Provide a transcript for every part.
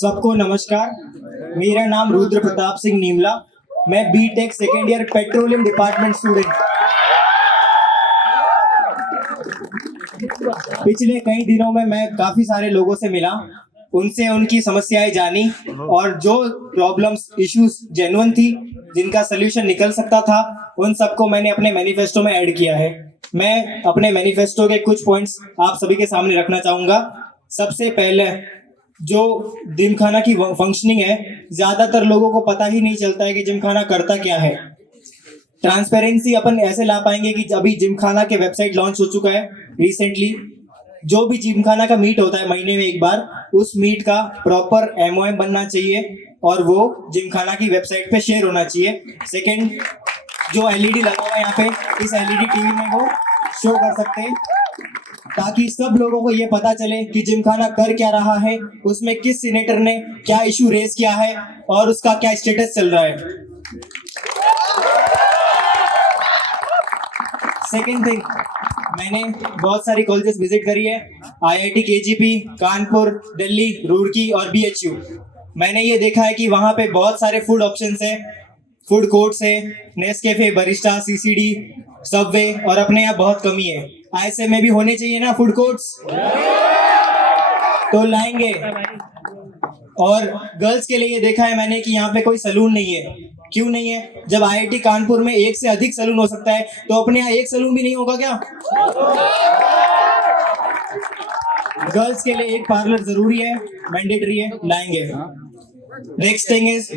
सबको नमस्कार। मेरा नाम रुद्र प्रताप सिंह नीमला। मैं BTech second year petroleum department student. पिछले कई दिनों में मैं काफी सारे लोगों से मिला, उनसे उनकी समस्याएं जानी और जो प्रॉब्लम्स इश्यूज जेन्युइन थी, जिनका सोल्यूशन निकल सकता था, उन सबको मैंने अपने मैनिफेस्टो में ऐड किया है। मैं अपने मैनिफेस्टो के कुछ पॉइंट्स आप सभी के सामने रखना चाहूंगा। सबसे पहले जो जिमखाना की फंक्शनिंग है, ज्यादातर लोगों को पता ही नहीं चलता है कि जिमखाना करता क्या है। ट्रांसपेरेंसी अपन ऐसे ला पाएंगे कि अभी जिमखाना के वेबसाइट लॉन्च हो चुका है रिसेंटली। जो भी जिमखाना का मीट होता है महीने में एक बार, उस मीट का प्रॉपर एमओएम बनना चाहिए और वो जिमखाना की वेबसाइट पे शेयर होना चाहिए। सेकंड, जो एलईडी लगा हुआ है यहाँ पे, इस एलईडी टीवी में वो शो कर सकते हैं ताकि सब लोगों को ये पता चले कि जिमखाना कर क्या रहा है, उसमें किस सीनेटर ने क्या इशू रेज किया है और उसका क्या स्टेटस चल रहा है। सेकेंड थिंग, मैंने बहुत सारी कॉलेजेस विजिट करी है, आईआईटी केजीपी, कानपुर, दिल्ली, रुड़की और बीएचयू। मैंने ये देखा है कि वहाँ पे बहुत सारे फूड ऑप्शंस है, फूड कोर्ट्स है, नेस्कैफे, बरिस्टा, सीसीडी, सबवे, और अपने यहाँ बहुत कमी है। आईएसएम में भी होने चाहिए ना फूड कोर्ट्स, तो लाएंगे। और गर्ल्स के लिए देखा है मैंने कि यहाँ पे कोई सलून नहीं है। क्यों नहीं है? जब आईआईटी कानपुर में एक से अधिक सलून हो सकता है, तो अपने यहाँ एक सलून भी नहीं होगा क्या? गर्ल्स के लिए एक पार्लर जरूरी है, मैंडेटरी है, लाएंगे। Next thing is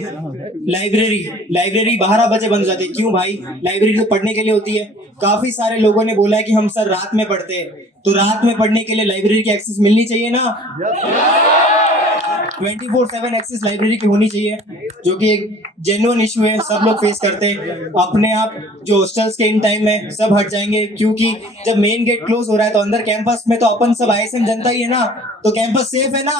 library. Library 12 बजे बंद हो जाती है। क्यों भाई? लाइब्रेरी तो पढ़ने के लिए होती है। काफी सारे लोगों ने बोला है कि हम सर रात में पढ़ते हैं, तो रात में पढ़ने के लिए लाइब्रेरी की एक्सेस मिलनी चाहिए ना। 24/7 एक्सेस लाइब्रेरी की होनी चाहिए, जो कि एक जेन्युइन इशू है, सब लोग फेस करते हैं। अपने आप जो हॉस्टल्स के इन टाइम में सब हट जाएंगे, क्योंकि जब मेन गेट क्लोज हो रहा है तो अंदर कैंपस में तो अपन सब आईएसएम जनता ही है ना, तो कैंपस सेफ है ना।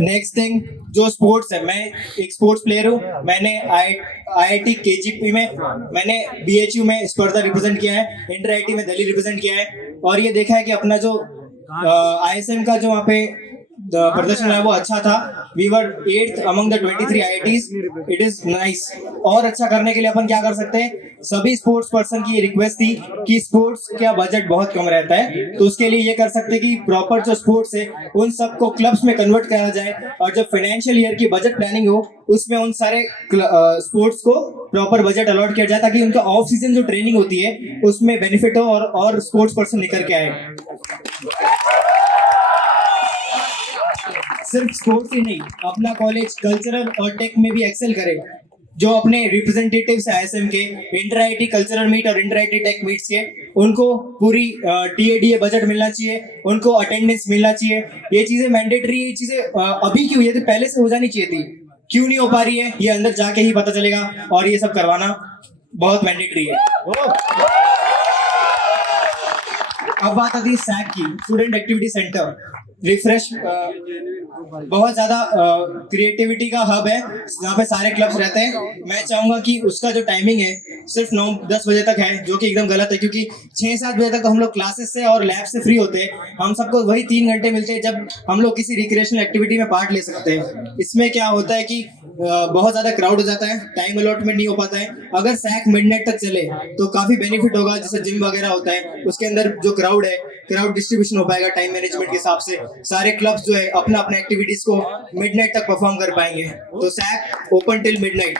नेक्स्ट थिंग, जो स्पोर्ट्स है, मैं एक स्पोर्ट्स प्लेयर हूँ। मैंने आईआईटी केजीपी में, मैंने बीएचयू में स्पर्धा रिप्रेजेंट किया है, इंटर आईआईटी में दिल्ली रिप्रेजेंट किया है, और ये देखा है कि अपना जो आईएसएम का जो वहाँ पे प्रदर्शन है वो अच्छा था। We were 8th among the 23 IITs. It is nice. और अच्छा करने के लिए अपन क्या कर सकते हैं? सभी स्पोर्ट्स पर्सन की रिक्वेस्ट थी कि स्पोर्ट्स का बजट बहुत कम रहता है, तो उसके लिए ये कर सकते हैं कि प्रॉपर जो स्पोर्ट्स है उन सबको क्लब्स में कन्वर्ट करा जाए, और जब फाइनेंशियल ईयर की बजट प्लानिंग हो उसमें उन सारे स्पोर्ट्स को प्रॉपर बजट अलॉट किया जाए, ताकि उनका ऑफ सीजन जो ट्रेनिंग होती है उसमें बेनिफिट हो और स्पोर्ट्स पर्सन निकल के आए। सिर्फ स्पोर्ट्स ही नहीं, अपना कॉलेज कल्चरल और टेक में भी एक्सेल करे। जो अपने रिप्रेजेंटेटिव्स है आईएसएम के, इंटर आईआईटी कल्चरल मीट और इंटर आईआईटी टेक मीट्स के, उनको पूरी टीएडीए बजट मिलना चाहिए, उनको अटेंडेंस मिलना चाहिए। ये चीजें मैंडेटरी है। ये चीजें अभी क्यों? ये तो पहले से हो जानी चाहिए थी। क्यों नहीं हो पा रही है? ये अंदर जाके ही पता चलेगा, और ये सब करवाना बहुत मैंडेटरी है। अब बात आती है सैक की, स्टूडेंट एक्टिविटी सेंटर। रिफ्रेश बहुत ज्यादा क्रिएटिविटी का हब है, जहाँ पे सारे क्लब्स रहते हैं। मैं चाहूंगा कि उसका जो टाइमिंग है सिर्फ 9-10 बजे तक है, जो कि एकदम गलत है, क्योंकि 6-7 बजे तक तो हम लोग क्लासेस से और लैब से फ्री होते हैं। हम सबको वही 3 घंटे मिलते हैं जब हम लोग किसी रिक्रिएशनल एक्टिविटी में पार्ट ले सकते हैं। इसमें क्या होता है कि बहुत ज्यादा क्राउड हो जाता है, टाइम अलॉटमेंट नहीं हो पाता है। अगर सैक मिडनाइट तक चले तो काफी बेनिफिट होगा। जैसे जिम वगैरह होता है, उसके अंदर जो क्राउड है, क्राउड डिस्ट्रीब्यूशन हो पाएगा टाइम मैनेजमेंट के हिसाब से। सारे क्लब्स जो है अपना अपने एक्टिविटीज को मिडनाइट तक परफॉर्म कर पाएंगे। तो सैक ओपन टिल मिडनाइट।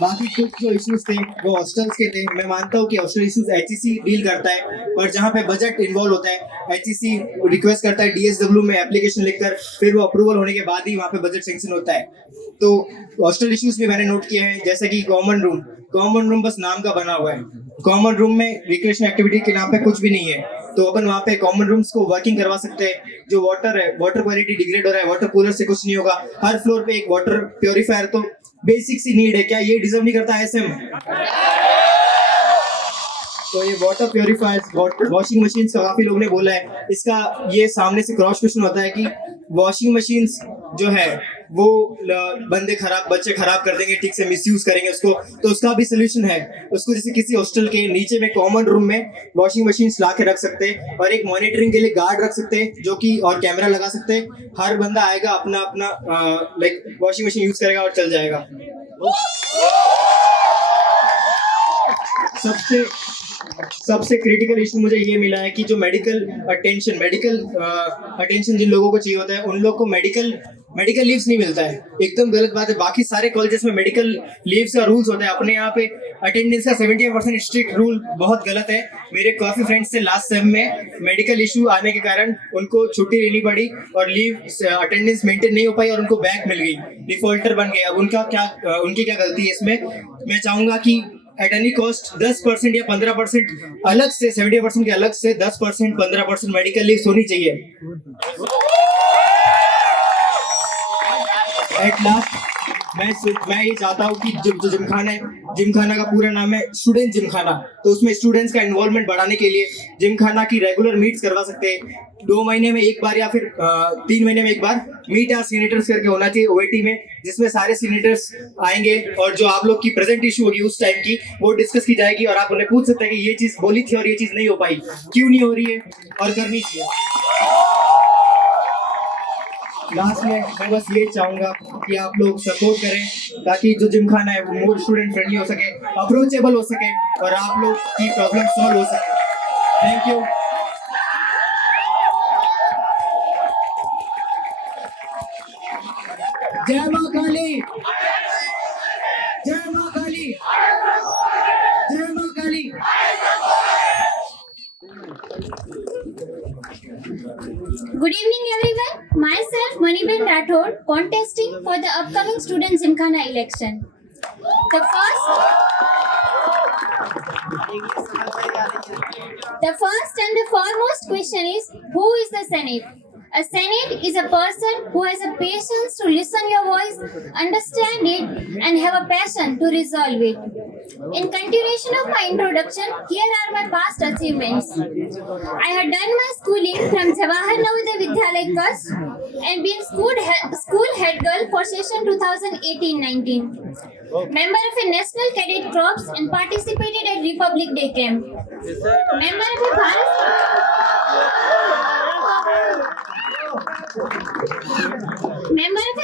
बाकी कुछ जो इश्यूज थे वो हॉस्टल्स के थे। मैं मानता हूँ कि हॉस्टल इश्यूज एचईसी डील करता है, पर जहाँ पे बजट इन्वॉल्व होता है, एचईसी रिक्वेस्ट करता है डीएसडब्ल्यू में एप्लीकेशन लिखकर, फिर वो अप्रूवल होने के बाद ही वहाँ पे बजट सैंक्शन होता है। तो हॉस्टल इश्यूज भी मैंने नोट किए हैं, जैसे कि कॉमन रूम बस नाम का बना हुआ है। कॉमन रूम में रिक्रिएशन एक्टिविटी के नाम पे कुछ भी नहीं है, तो अपन वहाँ पे कॉमन रूम्स को वर्किंग करवा सकते हैं। जो वाटर है, वाटर क्वालिटी डिग्रेड हो रहा है, वाटर कूलर से कुछ नहीं होगा। हर फ्लोर पे एक वाटर प्योरीफायर तो बेसिक सी नीड है, क्या ये डिजर्व नहीं करता आईएसएम? तो ये वाटर प्योरीफायर्स, वॉशिंग मशीन्स का काफी लोगों ने बोला है। इसका ये सामने से क्रॉस क्वेश्चन होता है कि वॉशिंग मशीन्स जो है वो बंदे खराब, बच्चे खराब कर देंगे, ठीक से मिसयूज करेंगे उसको, तो उसका भी सोल्यूशन है। उसको जैसे किसी हॉस्टल के नीचे में कॉमन रूम में वॉशिंग मशीन ला के रख सकते हैं और एक मॉनिटरिंग के लिए गार्ड रख सकते हैं जो कि, और कैमरा लगा सकते हैं। हर बंदा आएगा अपना अपना लाइक वॉशिंग मशीन यूज करेगा और चल जाएगा। सबसे क्रिटिकल इशू मुझे ये मिला है कि जो मेडिकल अटेंशन जिन लोगों को चाहिए होता है, उन लोग को मेडिकल लीव्स नहीं मिलता है। एकदम गलत बात है। बाकी सारे कॉलेजेस में मेडिकल लीव्स का रूल्स होता है, अपने यहाँ पे अटेंडेंस का 70% स्ट्रिक्ट रूल बहुत गलत है। मेरे काफी फ्रेंड्स से लास्ट सेम में मेडिकल इशू आने के कारण उनको छुट्टी लेनी पड़ी और लीव अटेंडेंस मेंटेन नहीं हो पाई और उनको बैक मिल गई, डिफॉल्टर बन गए। अब उनकी क्या गलती है इसमें? मैं चाहूंगा कि एट एनी कॉस्ट 10% या 15% अलग से, 70% के अलग से 10% 15% मेडिकल लीव होनी चाहिए। एट लास्ट मैं ये चाहता हूँ कि जो जिमखाना का पूरा नाम है स्टूडेंट जिमखाना, तो उसमें स्टूडेंट्स का इन्वॉल्वमेंट बढ़ाने के लिए जिमखाना की रेगुलर मीट्स करवा सकते हैं। 2 महीने में एक बार या फिर 3 महीने में एक बार मीट या सीनेटर्स करके होना चाहिए ओआईटी में, जिसमें सारे सीनेटर्स आएंगे और जो आप लोग की प्रेजेंट इशू होगी उस टाइम की वो डिस्कस की जाएगी और आप उन्हें पूछ सकते हैं कि ये चीज बोली थी और ये चीज नहीं हो पाई, क्यों नहीं हो रही है और करनी चाहिए। लास्ट में मैं बस ये चाहूंगा कि आप लोग सपोर्ट करें ताकि जो जिमखाना है वो मोर स्टूडेंट फ्रेंडली हो सके, अप्रोचेबल हो सके और आप लोग की प्रॉब्लम सॉल्व हो सके। Thank you. जय मां काली, जय मां काली, जय मां काली। Good evening everyone. Myself Maniben Rathod, contesting for the upcoming Student Gymkhana election. The first and the foremost question is, who is the Senate? A Senate is a person who has a patience to listen your voice, understand it, and have a passion to resolve it. In continuation of my introduction, here are my past achievements. I had done my schooling from Jawahar Navodaya Vidyalaya Kutch and been school head girl for session 2018-19. Member of a National Cadet Corps and participated at Republic Day camp. Member of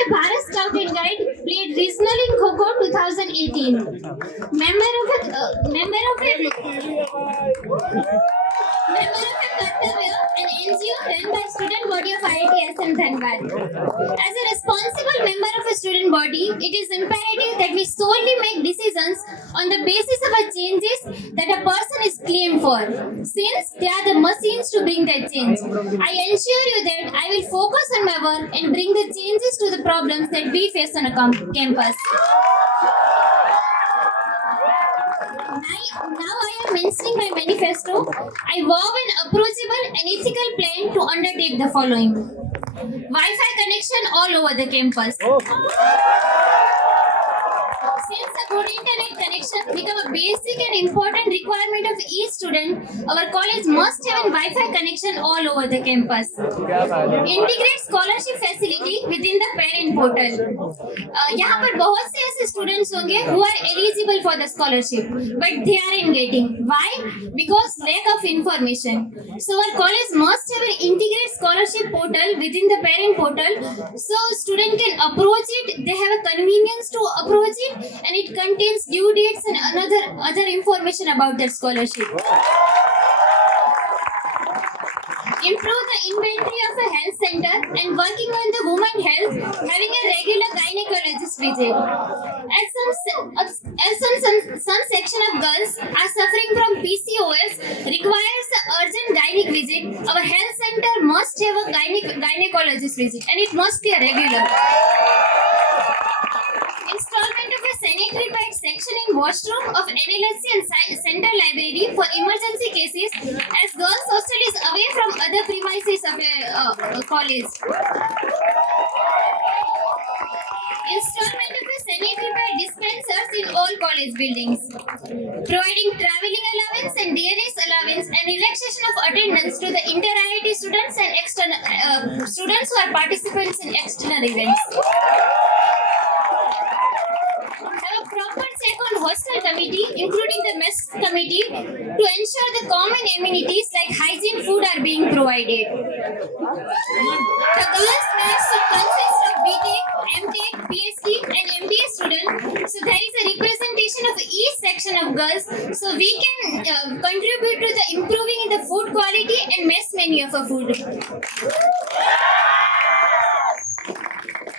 a Bharat Scout and Guide, played regional in Kho-Kho 2018. Member of a Kartavya, an NGO run by student body of IIT SM Dhanbad. As a responsible member of a student body, it is imperative that we solely make decisions on the basis of the changes that a person is claimed for, since they are the machines to bring that change. I assure you that I will focus on my work and bring the changes to the problems that we face on a campus. Now I am mentioning my manifesto. I vow an approachable and ethical plan to undertake the following. Wi-Fi connection all over the campus. Since a good internet connection become a basic and important requirement of each student, our college must have a Wi-Fi connection all over the campus. Integrate scholarship facility within the parent portal. यहाँ पर बहुत से ऐसे students होंगे who are eligible for the scholarship, but they aren't getting. Why? Because lack of information. So our college must have an integrated scholarship portal within the parent portal, so student can approach it. They have a convenience to approach it, and it contains due dates and other information about their scholarship. Improve the inventory of a health center and working on the woman health, having a regular gynecologist visit. As some section of girls are suffering from PCOS, requires an urgent gynae visit. Our health center must have a gynecologist visit, and it must be a regular. Installment of a sanitary pad section in washroom of NLSC and Central Library for emergency cases, as girls' hostel is away from other premises of a college. Installment of a sanitary pad dispenser sensors in all college buildings, providing traveling allowance and DNS allowance, and relaxation of attendance to the inter-IIT students and external students who are participants in external events. Have a proper check on hostel committee, including the mess committee, to ensure the common amenities like hygiene food are being provided. The girls' mess should consist of BTech, MTech, PhD, and MBA students. So there is a representation of each section of girls, so we can contribute to the improving in the food quality and mess menu of a food.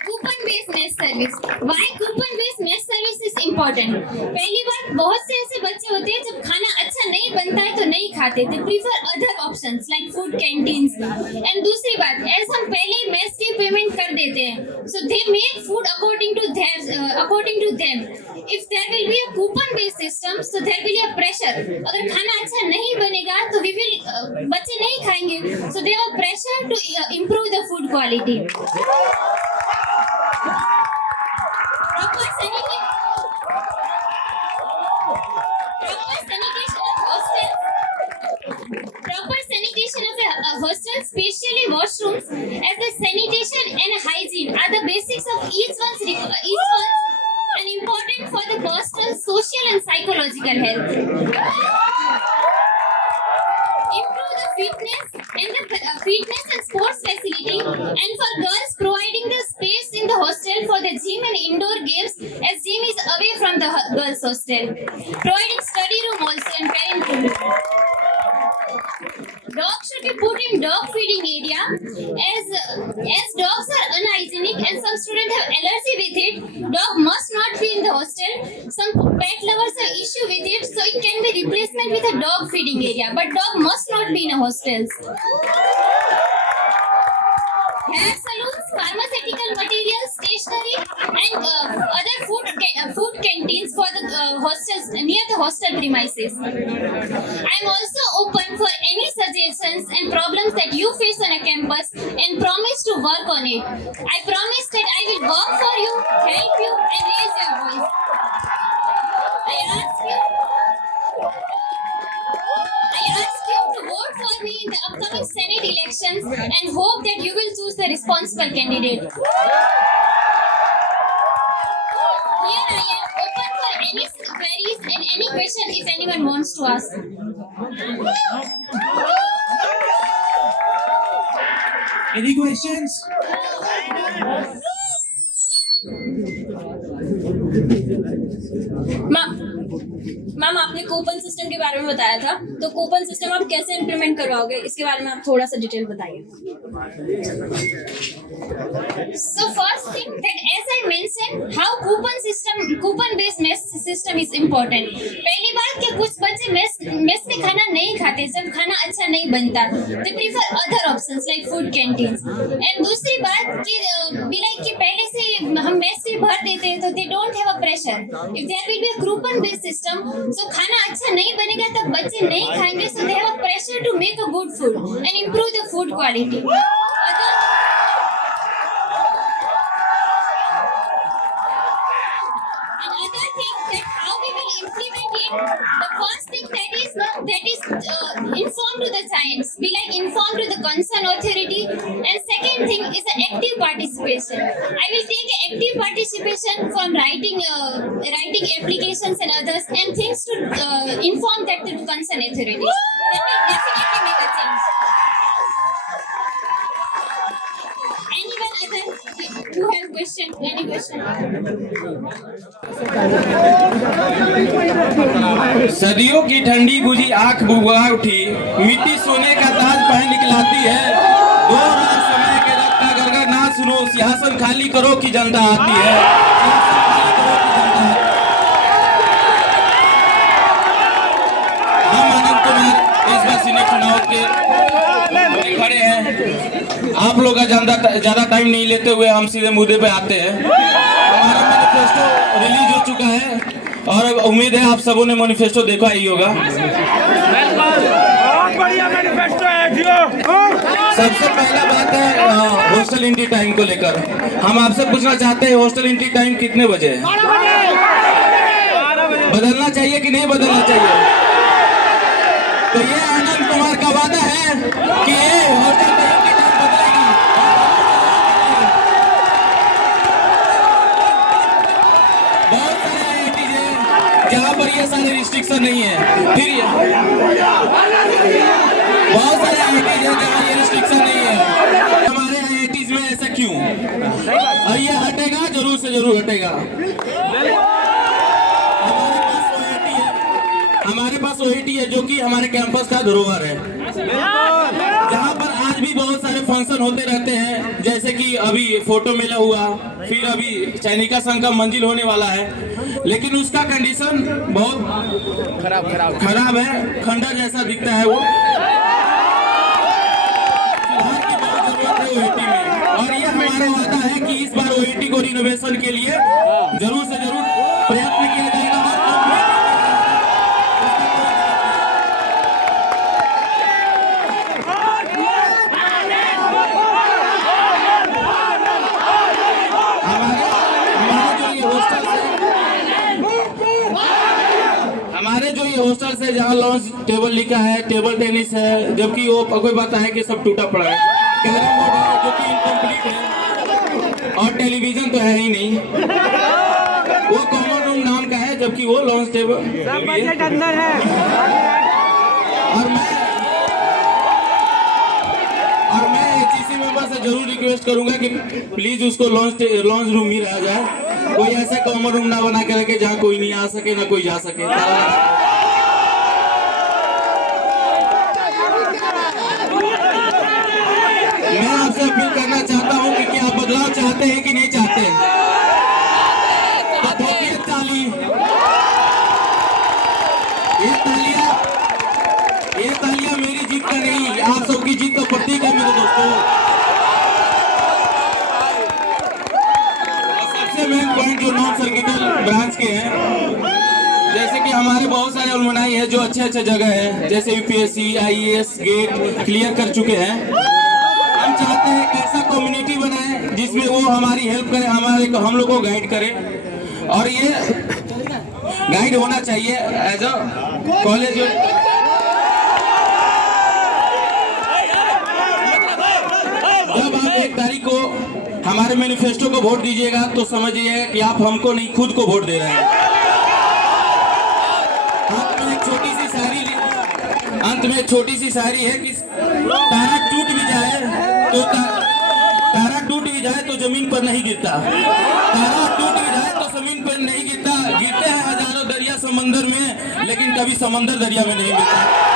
Coupon based mess service. Why coupon based mess service is important? पहली बात, बहुत से ऐसे बच्चे होते हैं जब खाना अच्छा नहीं बनता है तो नहीं खाते, they prefer other options like food canteens. And दूसरी बात, ऐसा हम पहले ही मेस की पेमेंट कर देते हैं, so they make food according to them. If there will be a coupon based system, so there will be a pressure. अगर खाना अच्छा नहीं बनेगा तो बच्चे नहीं खाएंगे, so they have pressure to improve the food quality. Proper sanitation of a hostel, especially washrooms, as the sanitation and hygiene are the basics of each one's and important for the personal, social and psychological health. Improve the fitness and sports facility, and for girls providing the space in the hostel for the gym and indoor games, as gym is away from the girls hostel. Providing study room also and parent room. Dogs should be put in dog feeding area, as dogs are unhygienic and some students have allergy with it. Dog must not be in the hostel. Some pet lovers have issue with it, so it can be replacement with a dog feeding area, but dog must not be in a hostels. Hair salons, pharmaceutical materials, stationery, and other food canteens for the hostels near the hostel premises. I am also open for any suggestions and problems that you face on a campus, and promise to work on it. I promise that I will work for you, help you, and raise your voice. I ask you to vote for me in the upcoming Senate elections and hope that you will choose the responsible candidate. Here I am, open for any queries and any question if anyone wants to ask. Any questions? Ma'am, आपने coupon system के बारे में बताया था, तो coupon system आप कैसे implement करवाओगे, इसके बारे में आप थोड़ा सा डिटेल बताइए. So first thing that as I mentioned, how coupon based mess system is important. पहली बात कि कुछ बच्चे मेस में खाना नहीं खाते, जब खाना अच्छा नहीं बनता, they prefer other options like food canteens. And दूसरी बात कि पहले से हम मेस फी भर देते हैं, तो they don't have a pressure. If there will be a coupon based system, so खाना अच्छा नहीं बनेगा तब बच्चे नहीं खाएंगे, so they have a pressure to make a good food and improve the food quality. Another thing that how we will implement it, the first thing that is inform to the giants, be like inform to the concerned authority, and second thing is the active participation. I will take active participation from writing applications and others, and things to inform that to concerned authorities. That will definitely make a change. Anyone other who have question? Any question? सदियों की ठंडी बुझी आंख बुबा उठी, मिट्टी सोने का ताज पहन निकलाती है. दो रात समय के रक्त का गरगर ना सुनो, सिंहासन खाली करो कि जनता आती है. हम अनंत कुमार इस बार सीने चुनाव के खड़े हैं. आप लोग का ज्यादा टाइम नहीं लेते हुए हम सीधे मुद्दे पे आते हैं. हमारा मैनिफेस्टो रिलीज हो चुका है और उम्मीद है आप सबों ने मैनिफेस्टो देखा ही होगा. बहुत बढ़िया मैनिफेस्टो है जियो. सबसे पहला बात है हॉस्टल एंट्री टाइम को लेकर. हम आपसे पूछना चाहते हैं हॉस्टल एंट्री टाइम कितने बजे है? बदलना चाहिए कि नहीं बदलना चाहिए? तो ये आनंद कुमार का वादा है कि ये हॉस्टल का इंतजाम बदलेगा। बहुत सारे IITs हैं जहाँ पर ये सारे रिस्ट्रिक्शन नहीं है। फिर बहुत सारे IITs हैं जहाँ ये रिस्ट्रिक्शन नहीं है। हमारे IITs में ऐसा क्यों? और ये हटेगा, जरूर से जरूर हटेगा। हमारे पास OIT है जो कि हमारे कैंपस का धरोहर है, जहाँ पर आज भी बहुत सारे फंक्शन होते रहते हैं, जैसे कि अभी फोटो मेला हुआ, फिर अभी सैनिका संघ का मंजिल होने वाला है, लेकिन उसका कंडीशन बहुत खराब है, खंडर जैसा दिखता है वो। सुधार की बहुत जरूरत है OIT में, और ये हमारा वादा है कि इस बार OIT को रिनोवेशन के लिए जरूर से जरूर प्रयत्न किया जाएगा। हमारे जो ये हॉस्टल से जहाँ लॉन्च टेबल लिखा है, टेबल टेनिस है, जबकि वो कोई बात है कि सब टूटा पड़ा है, कैरम बोर्ड है जो कि इनकम्प्लीट है, और टेलीविजन तो है ही नहीं, वो कॉमन रूम नाम का है, जबकि वो लॉन्च टेबल अंदर है। और मैं HEC मेंबर से जरूर रिक्वेस्ट करूंगा कि प्लीज उसको लॉन्च रूम ही रह जाए, कोई ऐसा कॉमन रूम ना बना के रखे जहाँ कोई नहीं आ सके ना कोई जा सके। मैं आपसे अपील करना चाहता हूँ कि क्या आप बदलाव चाहते हैं कि नहीं चाहते? तो ठोकिए ताली। ये तालियां मेरी जीत का नहीं, आप सबकी जीत का प्रतीक है मेरे दोस्तों। मेन पॉइंट जो नॉन सर्किटल ब्रांच के हैं, जैसे कि हमारे बहुत सारे अलुमनाई है जो अच्छे जगह है, जैसे UPSC IAS गेट क्लियर कर चुके हैं। हम चाहते हैं कि ऐसा कम्युनिटी बनाए जिसमें वो हमारी हेल्प करे, हम लोग को गाइड करे, और ये गाइड होना चाहिए एज अ कॉलेज। जब आप 1 तारीख को हमारे मैनिफेस्टो को वोट दीजिएगा तो समझिए कि आप हमको नहीं खुद को वोट दे रहे हैं। अंत में एक छोटी सी शायरी है कि तारा टूट भी जाए तो जमीन पर नहीं गिरता, तारा टूट भी जाए तो जमीन पर नहीं गिरता, गिरते हैं हजारों दरिया समंदर में, लेकिन कभी समंदर दरिया में नहीं गिरता।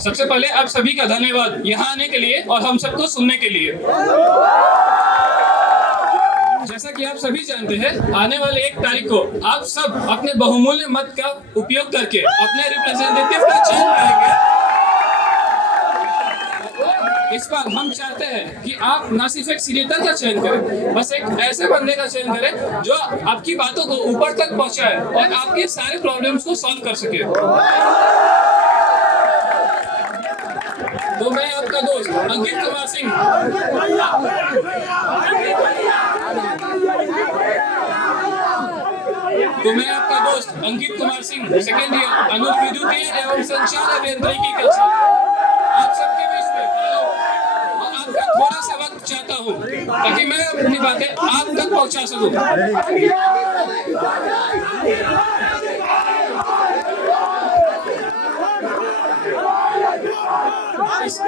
सबसे पहले आप सभी का धन्यवाद यहाँ आने के लिए और हम सबको सुनने के लिए। जैसा कि आप सभी जानते हैं, आने वाले 1 तारीख को आप सब अपने बहुमूल्य मत का उपयोग करके अपने रिप्रेजेंटेटिव का चयन करेंगे। इस बार हम चाहते हैं कि आप न सिर्फ एक सीनेटर का चयन करें, बस एक ऐसे बंदे का चयन करें जो आपकी बातों को ऊपर तक पहुंचाए और आपके सारे प्रॉब्लम्स को सॉल्व कर सके। तो मैं आपका दोस्त अंकित कुमार सिंह सेकेंड ईयर अनुज विद्युतीय एवं संचार अभियांत्रिकी कक्षा आप सबके बीच में और आपका थोड़ा सा वक्त चाहता हूँ ताकि मैं अपनी बातें आप तक पहुँचा सकूँ। इस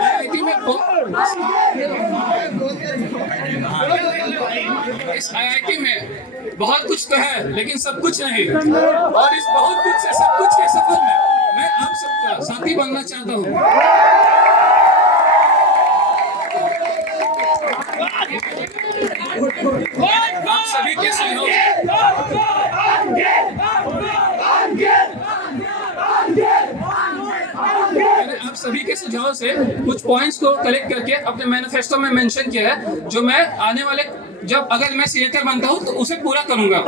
IIT में बहुत कुछ तो है लेकिन सब कुछ नहीं, और इस बहुत कुछ से सब कुछ के सफर में मैं आप सबका साथी बनना चाहता हूँ। आप सभी के सहयोग आप सभी के सुझाव से कुछ पॉइंट्स को कलेक्ट करके अपने मैनिफेस्टो में मेंशन किया है, जो मैं आने वाले जब अगर मैं सीनेटर बनता हूं तो उसे पूरा करूंगा।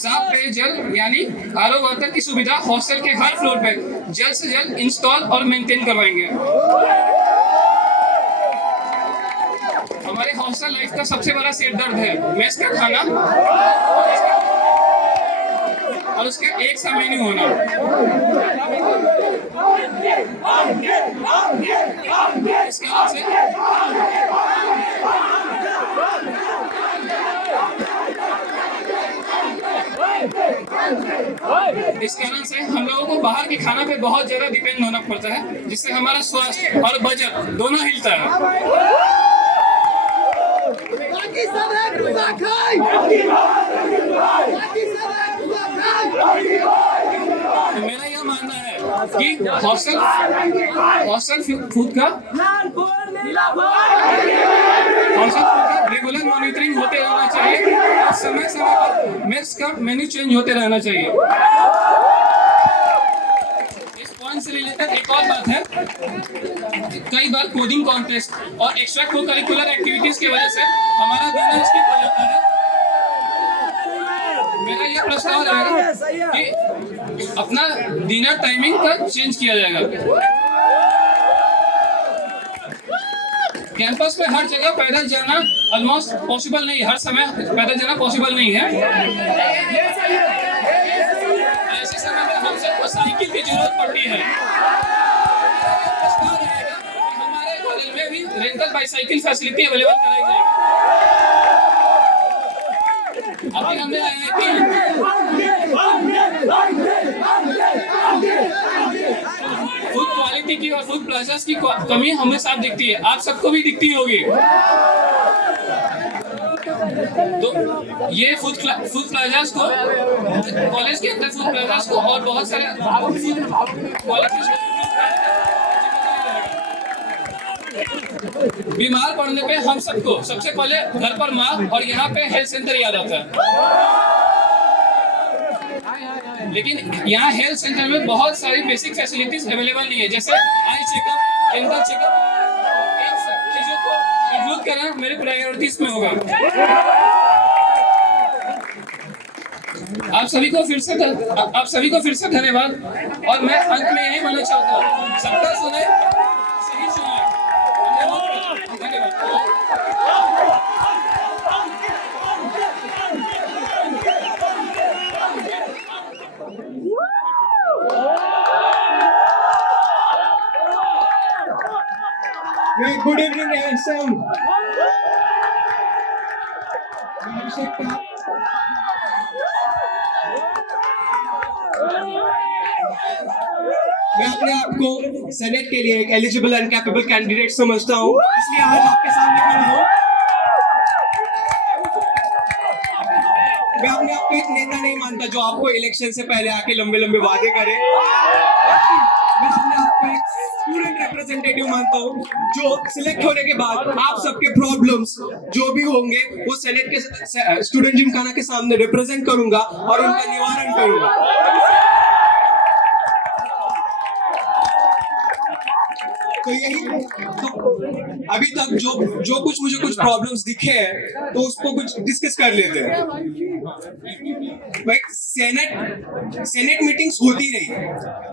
साफ पेयजल यानी आरओ वाटर की सुविधा हॉस्टल के हर फ्लोर पे जल्द से जल्द इंस्टॉल और मेंटेन करवाएंगे। हमारे हॉस्टल लाइफ का सबसे बड़ा सिर दर्द है मेस का खाना और उसका एक सा मेन्यू होना। इसके वजह से इस कारण से हम लोगों को बाहर के खाना पे बहुत ज्यादा डिपेंड होना पड़ता है, जिससे हमारा स्वास्थ्य और बजट दोनों हिलता है। तो मेरा यह मानना है कि हॉस्टल फूड का रेगुलर मॉनिटरिंग होते रहना चाहिए और समय समय पर मेस का मेन्यू चेंज होते रहना चाहिए। इस पॉइंट से रिलेटेड एक और बात है, कई बार कोडिंग कॉन्टेस्ट और एक्स्ट्रा को करिकुलर एक्टिविटीज की वजह से हमारा डिनर स्किप हो जाता है। मेरा यह प्रस्ताव रहेगा कि अपना डिनर टाइमिंग का चेंज किया जाएगा। कैंपस पे हर जगह पैदल जाना ऑलमोस्ट पॉसिबल नहीं, हर समय पैदल जाना पॉसिबल नहीं है। ऐसे समय में हम सबको साइकिल की जरूरत पड़ती है। हमारे कॉलेज में भी रेंटल बाईसाइकिल फैसिलिटी अवेलेबल कराई जाएगी। अभी हमने फूड क्वालिटी की और फूड प्लेजर्स की कमी हमें साफ दिखती है, आप सबको भी दिखती होगी। तो ये फूड प्लेजर्स को कॉलेज के अंदर फूड प्लेजर्स को और बहुत सारे बीमार पड़ने पे हम सबको सबसे पहले घर पर माँ और यहाँ पे हेल्थ सेंटर याद आता है। लेकिन यहाँ हेल्थ सेंटर में बहुत सारी बेसिक फैसिलिटीज अवेलेबल नहीं है, जैसे आई चेकअप, डेंटल चेकअप। इन सब चीजों को इंक्लूड करना मेरे प्रायोरिटीज में होगा। आप सभी को फिर से धन्यवाद और मैं अंत में यही बोलना चाहता हूँ, सबका सुने, सही सुने। Good evening, ASM. मैं अपने आप को सेनेट के लिए एक एलिजिबल एंड कैपेबल कैंडिडेट समझता हूँ, इसलिए आज आपके सामने खड़ा हूँ। मैं अपने आप को एक नेता नहीं मानता जो आपको इलेक्शन से पहले आके लंबे लंबे वादे करे। मैं अपने आप को एक स्टूडेंट रिप्रेजेंटेटिव मानता हूँ जो सिलेक्ट होने के बाद आप सबके प्रॉब्लम्स जो भी होंगे वो सेनेट के स्टूडेंट जिमखाना के सामने रिप्रेजेंट करूंगा और उनका निवारण करूंगा। तो यही तो अभी तक जो कुछ प्रॉब्लम्स दिखे हैं तो उसको कुछ डिस्कस कर लेते हैं। भाई सेनेट मीटिंग्स होती रही,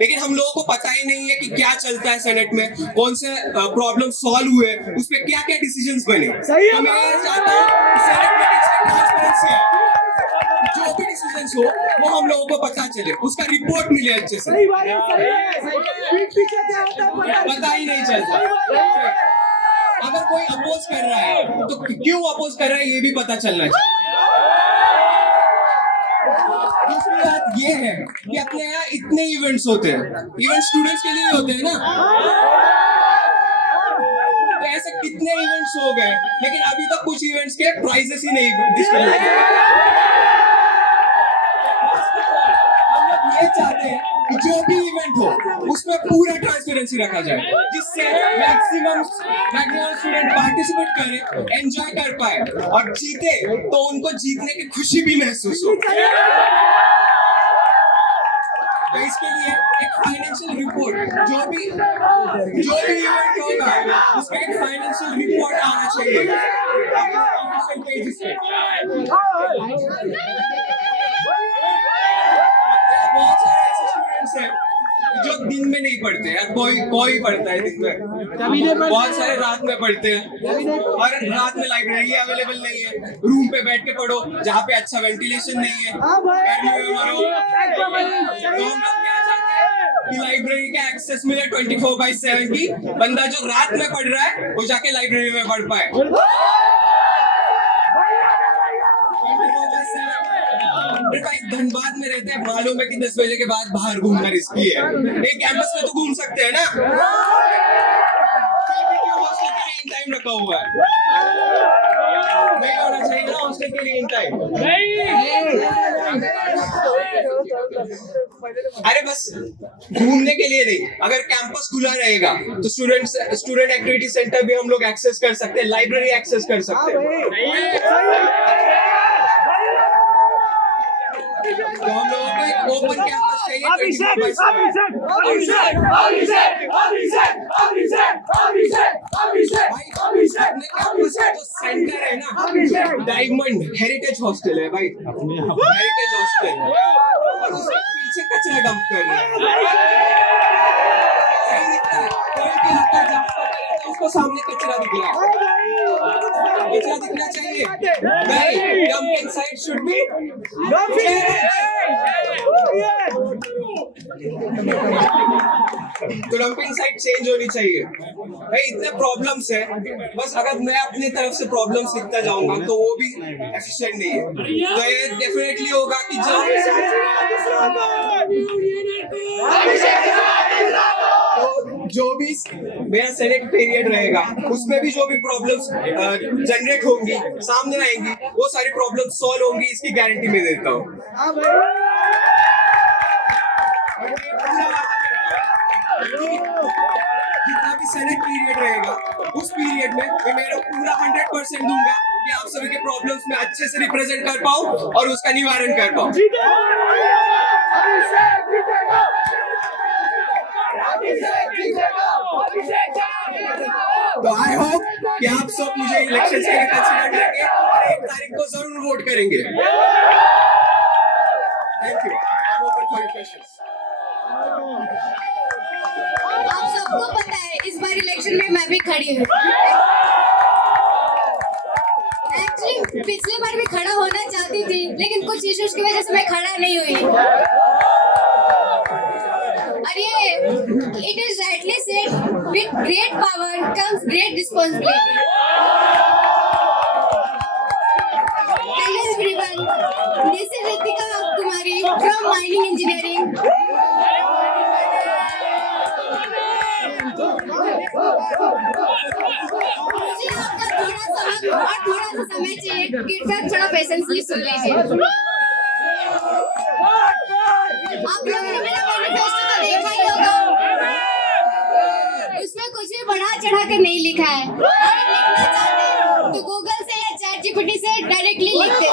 लेकिन हम लोगों को पता ही नहीं है कि क्या चलता है सेनेट में, कौन से प्रॉब्लम सॉल्व हुए, उस पर क्या क्या डिसीजंस बने। तो मैं ये चाहता हूँ कि सेनेट मीटिंग्स में ट्रांसपेरेंसी है, जो भी डिसीजंस हो वो हम लोगों को पता चले, उसका रिपोर्ट मिले अच्छे से। पता ही नहीं चलता। अगर कोई अपोज कर रहा है तो क्यों अपोज कर रहा है ये भी पता चलना चाहिए। दूसरी बात ये है कि अपने यहाँ इतने इवेंट्स होते हैं, इवेंट स्टूडेंट्स के लिए होते हैं ना, तो ऐसे कितने इवेंट्स हो गए, लेकिन अभी तक कुछ इवेंट्स के प्राइजेस ही नहीं डिस्ट्रीब्यूट। हम लोग ये चाहते हैं कि जो भी इवेंट हो उसमें पूरा ट्रांसपेरेंसी रखा जाए, जिससे मैक्सिमम स्टूडेंट पार्टिसिपेट करे, एंजॉय कर पाए और जीते तो उनको जीतने की खुशी भी महसूस हो। तो इसके लिए एक फाइनेंशियल रिपोर्ट, जो भी इवेंट होगा उसका एक फाइनेंशियल रिपोर्ट आना चाहिए ऑफिशियल पेजेस पे। नहीं पढ़ते यार, कोई पढ़ता है दिन में, बहुत सारे रात में पढ़ते हैं और रात में लाइब्रेरी अवेलेबल नहीं है, रूम पे बैठ के पढ़ो जहाँ पे अच्छा वेंटिलेशन नहीं है, गर्मी में मरो। तो हम लोग क्या चाहते हैं कि लाइब्रेरी का एक्सेस मिले 24/7 की, बंदा जो रात में पढ़ रहा है वो जाके लाइब्रेरी में पढ़ पाए। अरे भाई धनबाद में रहते हैं, मालूम है कि 10 बजे के बाद बाहर घूमना रिस्की है, एक कैंपस में तो घूम सकते हैं ना, हॉस्टल के लिए इन टाइम रखा हुआ है, नहीं होना चाहिए ना हॉस्टल के लिए इन टाइम। अरे बस घूमने के लिए नहीं, अगर कैंपस खुला रहेगा तो स्टूडेंट एक्टिविटी सेंटर भी हम लोग एक्सेस कर सकते हैं, लाइब्रेरी एक्सेस कर सकते हैं। तो हम लोगों को एक ओपन कैंपस चाहिए। अपने कैंपस का जो सेंटर है ना, डायमंड हेरिटेज हॉस्टल है भाई, हेरिटेज हॉस्टल, और उसके पीछे कचरा डंप कर रहे हैं। सही दिखता है, कोई भी हत्या जाता है तो उसको सामने कचरा दिख रहा है, कचरा दिखना चाहिए नहीं, डंपिंग साइट शुड बी तो डंपिंग साइट चेंज होनी चाहिए भाई। इतने प्रॉब्लम्स है, बस अगर मैं अपनी तरफ से प्रॉब्लम्स लिखता जाऊंगा तो वो भी एफिशिएंट नहीं है, तो ये डेफिनेटली होगा कि जो भी मेरा सेनेट पीरियड रहेगा उसमें भी जो भी प्रॉब्लम्स जनरेट होंगी सामने आएंगी, वो सारी प्रॉब्लम्स सॉल्व होंगी, इसकी गारंटी मैं देता हूँ। जितना भी सेनेट पीरियड रहेगा उस पीरियड में मैं मेरा पूरा 100% दूंगा कि आप सभी के प्रॉब्लम्स में अच्छे से रिप्रेजेंट कर पाऊं और उसका निवारण कर पाऊं। तो आई होप कि आप सब मुझे इलेक्शन के लिए कंसीडर करेंगे और 1 तारीख को जरूर वोट करेंगे। Thank you. Open for questions. आप सबको पता है इस बार इलेक्शन में मैं भी खड़ी हूँ। एक्चुअली पिछली बार भी खड़ा होना चाहती थी, लेकिन कुछ इश्यूज की वजह से मैं खड़ा नहीं हुई। और ये it is rightly said, with great power comes great responsibility. Hello everyone, this is Ritika Kumari from Mining Engineering. मुझे आपका थोड़ा सा समय चाहिए, कृपया थोड़ा पेशेंसली सुन लीजिए। आप लोगों ने मेरा मैनिफेस्टो तो देखा ही होगा, उसमें कुछ भी बढ़ा चढ़ा कर नहीं लिखा है। अगर लिखना चाहते तो गूगल से या चैट जीपीटी से डायरेक्टली लिख देते हैं।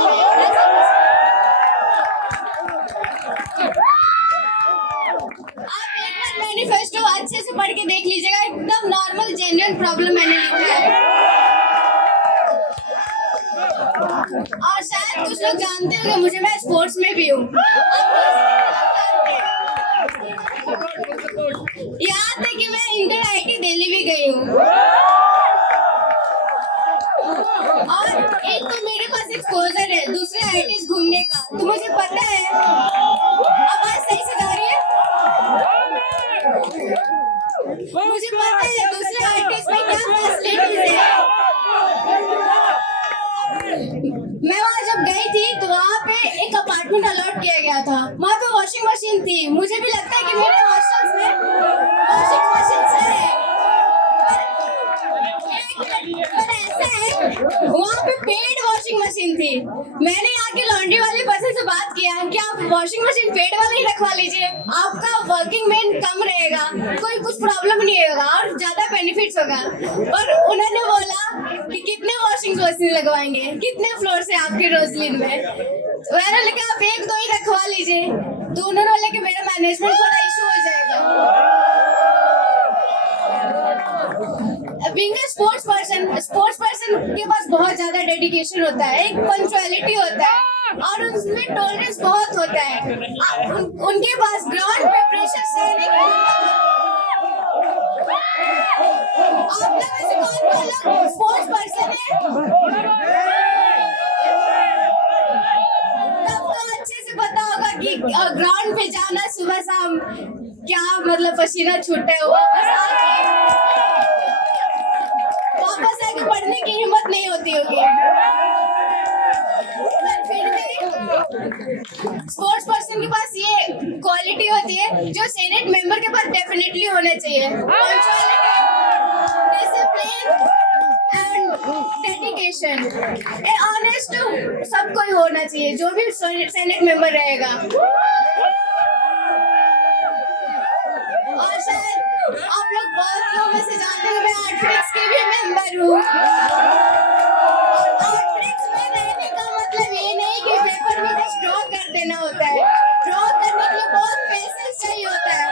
आप एक बार मैनिफेस्टो अच्छे से पढ़ के देख लीजिएगा, एकदम नॉर्मल जेन्युइन प्रॉब्लम मैंने लिखा है। और शायद कुछ लोग जानते होंगे मुझे, मैं स्पोर्ट्स में भी हूँ। याद है कि मैं इंटर आईटी दिल्ली भी गई हूँ, और एक तो मेरे पास एक्सपोजर है दूसरे आईटीज घूमने का, तो मुझे पता है। आवाज सही से जा रही है? मुझे पता है दूसरे आईटीज में क्या फैसिलिटीज है। मैं वहाँ जब गई थी तो वहाँ पे एक अपार्टमेंट अलॉट किया गया था, वहाँ पे वॉशिंग मशीन थी। मुझे भी लगता है कि मेरे हॉस्टल्स में वॉशिंग मशीन है, पर ऐसा है वहाँ पे पेड वॉशिंग मशीन थी। मैंने यहाँ के लॉन्ड्री वाले पर्सन से बात किया कि आप वॉशिंग मशीन पेड वाला ही रखवा लीजिए, आपका वर्किंग मेन कम रहेगा, कोई कुछ प्रॉब्लम नहीं होगा और ज्यादा बेनिफिट्स होगा। और उन्होंने बोला कि कितने वॉशिंग मशीन लगवाएंगे, कितने फ्लोर से आपके रोजलिन में। मैंने कहा आप 1-2 ही रखवा लीजिए, तो उन्होंने बोला कि मेरा मैनेजमेंट थोड़ा इशू हो जाएगा। बीइंग अ स्पोर्ट्स पर्सन के पास बहुत ज्यादा डेडिकेशन होता है, एक पंक्चुअलिटी होता है और उसमें टॉलरेंस बहुत होता है। उनके पास ग्राउंड पे प्रेशर सहने की आप लोग में से कौन लोग स्पोर्ट्स पर्सन है? तब तो अच्छे से पता होगा कि ग्राउंड पे जाना सुबह शाम क्या मतलब पसीना छूटता है, वापस आके पढ़ने की हिम्मत नहीं होती होगी। फिर भी स्पोर्ट्स पर्सन के पास ये क्वालिटी होती है जो सेनेट मेंबर के पास डेफिनेटली होना चाहिए, punctuality, discipline and dedication. A honest सबको ही होना चाहिए जो भी सेनेट मेंबर रहेगा। और शायद आप लोग बहुत लोगों में से जानते हो मैं आर्टफ्लिक्स की भी मेंबर हूँ। आर्टफ्लिक्स में रहने का मतलब ये नहीं कि पेपर में कुछ ड्रॉ कर देना होता है। ड्रॉ करने के लिए बहुत पेशेंस चाहिए होता है।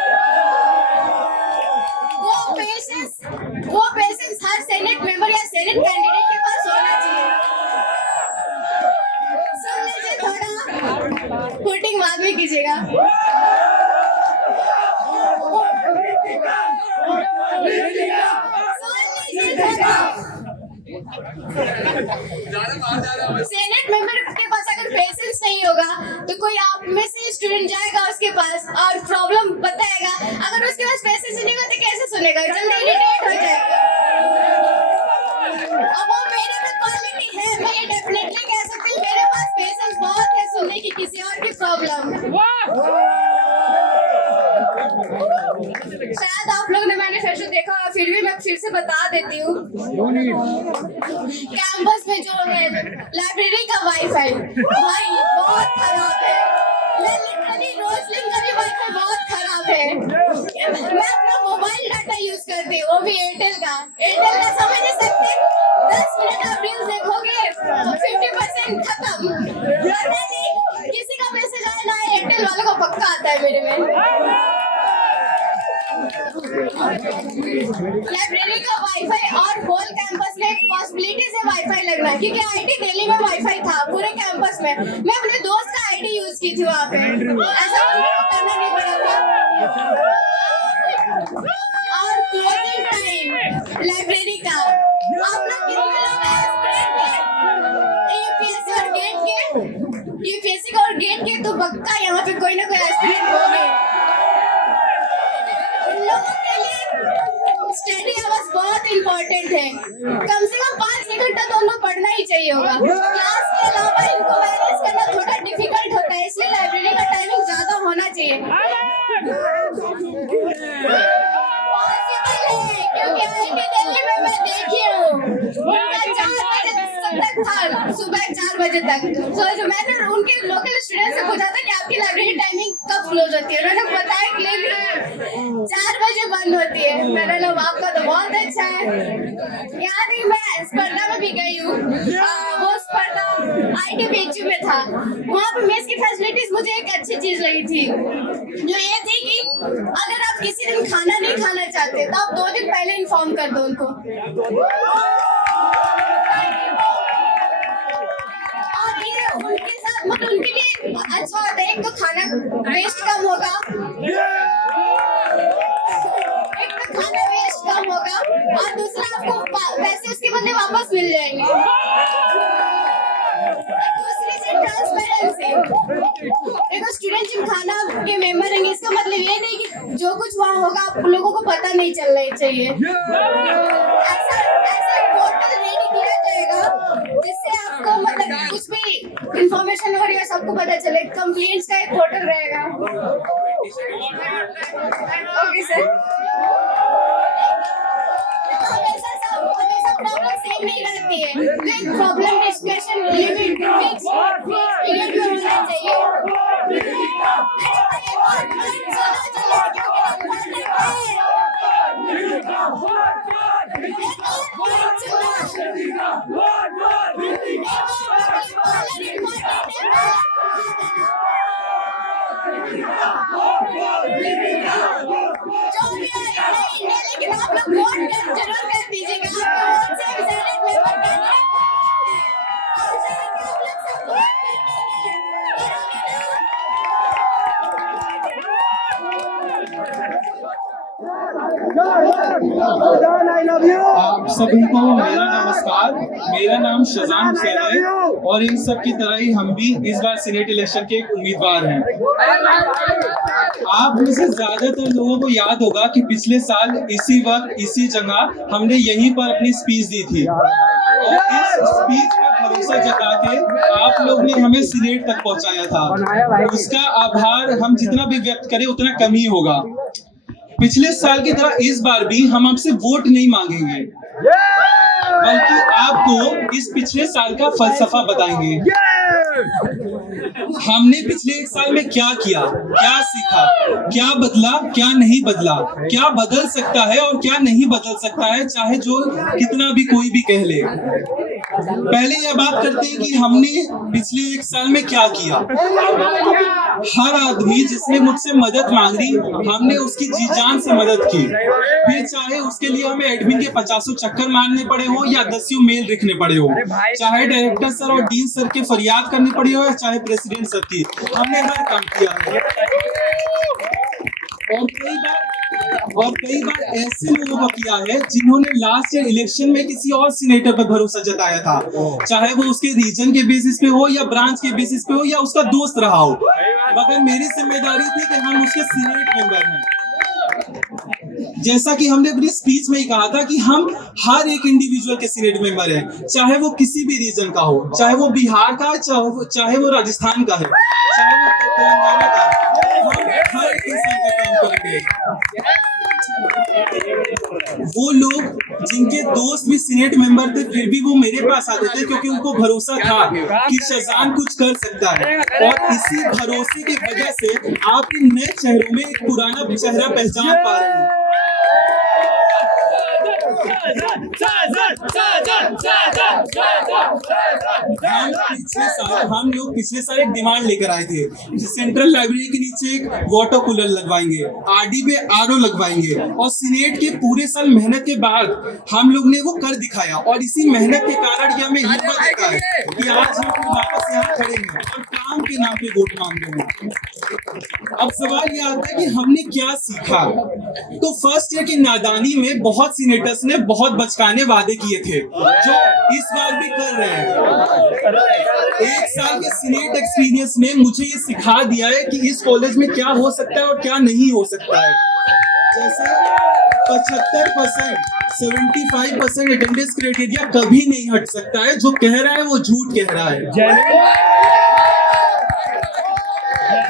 वो पेशेंस हर सेनेट मेंबर या सेनेट कैंडिडेट के पास होना चाहिए। सुन लीजिए, थोड़ा हुटिंग बाद में कीजिएगा। सेनेट मेंबर के पास अगर पेशेंस नहीं होगा तो कोई आप में से स्टूडेंट जाएगा उसके पास और प्रॉब्लम बताएगा, अगर उसके पास पेशेंस नहीं होगा तो कैसे सुनेगा, जल्दी इरिटेट हो जाएगा। अब वो मेरे में क्वालिटी है, मैं ये डेफिनेटली कह सकती हूँ मेरे पास पेशेंस बहुत है सुनने की किसी और की प्रॉब्लम। शायद आप लोगों ने मैनिफेस्टो देखा होगा, फिर भी मैं फिर से बता देती हूँ। कैंपस में जो है लाइब्रेरी का वाईफाई भाई बहुत खराब है। मैं लिटरली रोजलिंग का भी वाईफाई बहुत खराब है। मैं अपना मोबाइल डाटा यूज करती हूँ, वो भी एयरटेल का समझ नहीं सकते। 10 मिनट आप रील्स देखोगे तो 50% खत्म। किसी का मैसेज आया ना, एयरटेल वालों को पक्का आता है मेरे में। लाइब्रेरी का वाईफाई और होल कैंपस में पॉसिबिलिटी से वाईफाई लगना, क्योंकि आईटी दिल्ली में वाईफाई था पूरे कैंपस में। मैं अपने दोस्त का आईडी यूज की थी वहाँ पे, ऐसा करना नहीं पड़ा था। और क्लोजिंग टाइम लाइब्रेरी का, आप लोग कितने लोग यूपीएससी और गेट के, यूपीएससी का और गेट के, तो पक्का यहाँ पे कोई ना कोई एस्पिरेंट होंगे। स्टडी आवर्स बहुत इंपॉर्टेंट है, कम से कम 5-6 घंटा तो उनको पढ़ना ही चाहिए होगा। क्लास के अलावा इनको मैनेज करना थोड़ा डिफिकल्ट होता है, इसलिए लाइब्रेरी का टाइमिंग ज्यादा होना चाहिए। पॉसिबल है क्योंकि आईटी दिल्ली में मैं देखी हूँ, उनका 4 बजे तक था, सुबह 4 बजे तक। तो मैंने उनके लोकल स्टूडेंट से पूछा था कि आपकी लाइब्रेरी टाइमिंग कब क्लोज होती है, उन्होंने बताया क्लियरली 4 बजे बंद होती है। मैंने लोग आपका तो बहुत अच्छा है। यहाँ नहीं, मैं स्पर्धा में भी गई हूँ, वो स्पर्धा ITBHU में था। वहाँ पे मेस की फैसिलिटीज मुझे एक अच्छी चीज लगी थी, जो ये थी कि अगर आप किसी दिन खाना नहीं खाना चाहते तो आप 2 दिन पहले इन्फॉर्म कर दो उनको। और ये उनके साथ मतलब उनके लिए अच्छा होता है, एक तो खाना वेस्ट कम होगा, और दूसरा आपको पैसे उसके बदले वापस मिल जाएंगे। दूसरी चीज ट्रांसपेरेंसी, देखो स्टूडेंट जिमखाना के मेंबर रहेंगे, इसका मतलब ये नहीं कि जो कुछ वहाँ होगा आप लोगों को पता नहीं चलना चाहिए। ऐसा पोर्टल रेडी किया जाएगा जिससे आपको मतलब कुछ भी इंफॉर्मेशन हो रही है सबको पता चले। कंप्लेंट्स का एक पोर्टल रहेगा। ओके सर, हमेशा प्रॉब्लम सेम नहीं रहती है, तो एक problem discussion limit fix period में होना चाहिए। लेकिन आप लोग वोट जरूर कर दीजिएगा, आपके वोट से सेनेट मेंबर बनना। आप सभी को मेरा नमस्कार। मेरा नाम शजान हुसैन है और इन सब की तरह ही हम भी इस बार सीनेट इलेक्शन के एक उम्मीदवार हैं। आप में से ज्यादातर लोगों को याद होगा कि पिछले साल इसी वक्त इसी जगह हमने यहीं पर अपनी स्पीच दी थी और इस स्पीच पर भरोसा जता के आप लोग ने हमें सीनेट तक पहुंचाया था। उसका आभार हम जितना भी व्यक्त करें उतना कम ही होगा। पिछले साल की तरह इस बार भी हम आपसे वोट नहीं मांगेंगे, बल्कि आपको इस पिछले साल का फलसफा बताएंगे। हमने पिछले एक साल में क्या किया, क्या सीखा, क्या बदला, क्या नहीं बदला, क्या बदल सकता है और क्या नहीं बदल सकता है, चाहे जो कितना भी कोई भी कह ले। पहले यह बात करते हैं कि हमने पिछले एक साल में क्या किया। हर आदमी जिसने मुझसे मदद मांगी, हमने उसकी जी जान से मदद की, फिर चाहे उसके लिए हमें एडमिन के 50 चक्कर मारने पड़े हो या 10 मेल लिखने पड़े हो, चाहे डायरेक्टर सर और डीन सर के फरियाद करनी पड़ी हो या चाहे प्रेसिडेंट सर की, हमने हर काम किया है। और कई बार ऐसे लोगों को किया है जिन्होंने लास्ट ईयर इलेक्शन में किसी और सीनेटर पर भरोसा जताया था, चाहे वो उसके रीजन के बेसिस पे हो या ब्रांच के बेसिस पे हो या उसका दोस्त रहा हो, मगर मेरी जिम्मेदारी थी कि हम उसके सीनेट मेंबर हैं। जैसा कि हमने अपनी स्पीच में ही कहा था कि हम हर एक इंडिविजुअल के सीनेट मेंबर हैं, चाहे वो किसी भी रीजन का हो, चाहे वो बिहार का, चाहे वो राजस्थान का है, चाहे वो तेलंगाना का, हम हर एक इंसान का काम करेंगे। वो लोग जिनके दोस्त भी सीनेट मेंबर थे फिर भी वो मेरे पास आते थे क्योंकि उनको भरोसा था कि शजान कुछ कर सकता है, और इसी भरोसे की वजह से आप इन नए चेहरों में एक पुराना चेहरा पहचान पा रहे हैं। हम लोग पिछले साल एक डिमांड लेकर आए थे कि सेंट्रल लाइब्रेरी के नीचे एक वाटर कूलर लगवाएंगे, आरडी पे आरओ लगवाएंगे, और सीनेट के पूरे साल मेहनत के बाद हम लोग ने वो कर दिखाया, और इसी मेहनत के कारण ये हमें हिम्मत देता है कि आज हम वापस यहाँ खड़े हैं और काम के नाम पे वोट मांग रहे हैं। अब सवाल ये आता है कि हमने क्या सीखा। तो फर्स्ट ईयर की नादानी में बहुत सीनेटर्स ने बहुत बचकाने वादे किए थे, जो इस बार भी कर रहे हैं। एक साल के सीनेट एक्सपीरियंस ने मुझे ये सिखा दिया है कि इस कॉलेज में क्या हो सकता है और क्या नहीं हो सकता है। जैसे 75%, 75% अटेंडेंस क्राइटेरिया कभी नहीं हट सकता है। जो कह रहा है वो झूठ कह रहा है।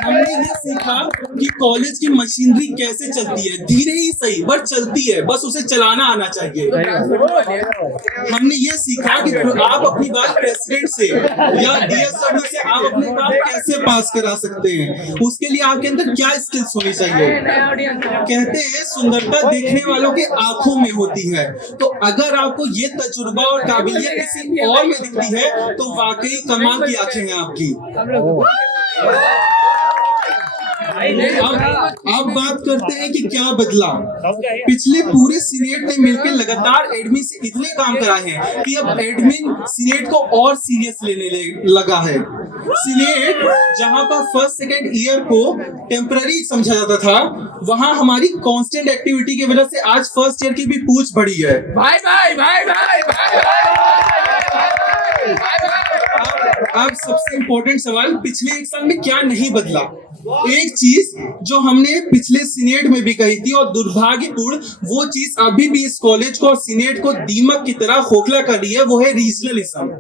हमने ये सीखा कि कॉलेज की मशीनरी कैसे चलती है, धीरे ही सही बट चलती है, बस उसे चलाना आना चाहिए। हमने ये सीखा कि आप अपनी बात प्रेसिडेंट से या डीएसडब्ल्यू से आप अपने काम कैसे पास करा सकते हैं, उसके लिए आपके अंदर क्या स्किल्स होनी चाहिए। कहते हैं सुंदरता देखने वालों के आंखों में होती है, तो अगर आपको ये तजुर्बा और काबिलियत किसी और में दिखती है तो वाकई कमाल की आंखें हैं आपकी। अब बात करते हैं कि क्या बदला। पिछले पूरे सीनेट ने मिलकर लगातार एडमिन से इतने काम कराए हैं कि अब एडमिन सीनेट को और सीरियस लेने लगा है। सीनेट जहां पर फर्स्ट सेकेंड ईयर को टेम्पररी समझा जाता था, वहां हमारी कांस्टेंट एक्टिविटी की वजह से आज फर्स्ट ईयर की भी पूछ बढ़ी है। भाई भाई भाई भाई अब सबसे इम्पोर्टेंट सवाल, पिछले एक साल में क्या नहीं बदला। एक चीज जो हमने पिछले सीनेट में भी कही थी और दुर्भाग्यपूर्ण वो चीज अभी भी इस कॉलेज को और सीनेट को दीमक की तरह खोखला कर रही है, वो है रीजनलिज्म।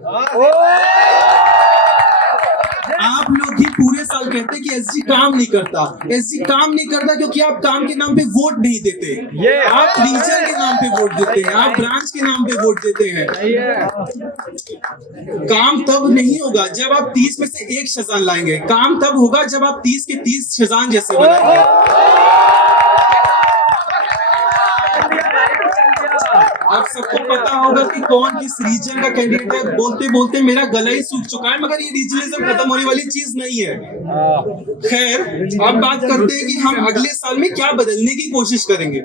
आप लोग ही पूरे साल कहते हैं कि एसजी काम नहीं करता। एसजी काम नहीं करता क्योंकि आप काम के नाम पे वोट नहीं देते, आप रीजन के नाम पे वोट देते हैं, आप ब्रांच के नाम पे वोट देते हैं। काम तब नहीं होगा जब आप 30 में से एक शजान लाएंगे, काम तब होगा जब आप 30 के 30 शजान जैसे बनाएंगे। अब सबको पता होगा कि कौन किस रीजन का कैंडिडेट है। बोलते बोलते मेरा गला ही सूख चुका है, मगर ये रीजनलिज्म खत्म होने वाली चीज नहीं है। खैर, अब बात करते हैं कि हम अगले साल में क्या बदलने की कोशिश करेंगे।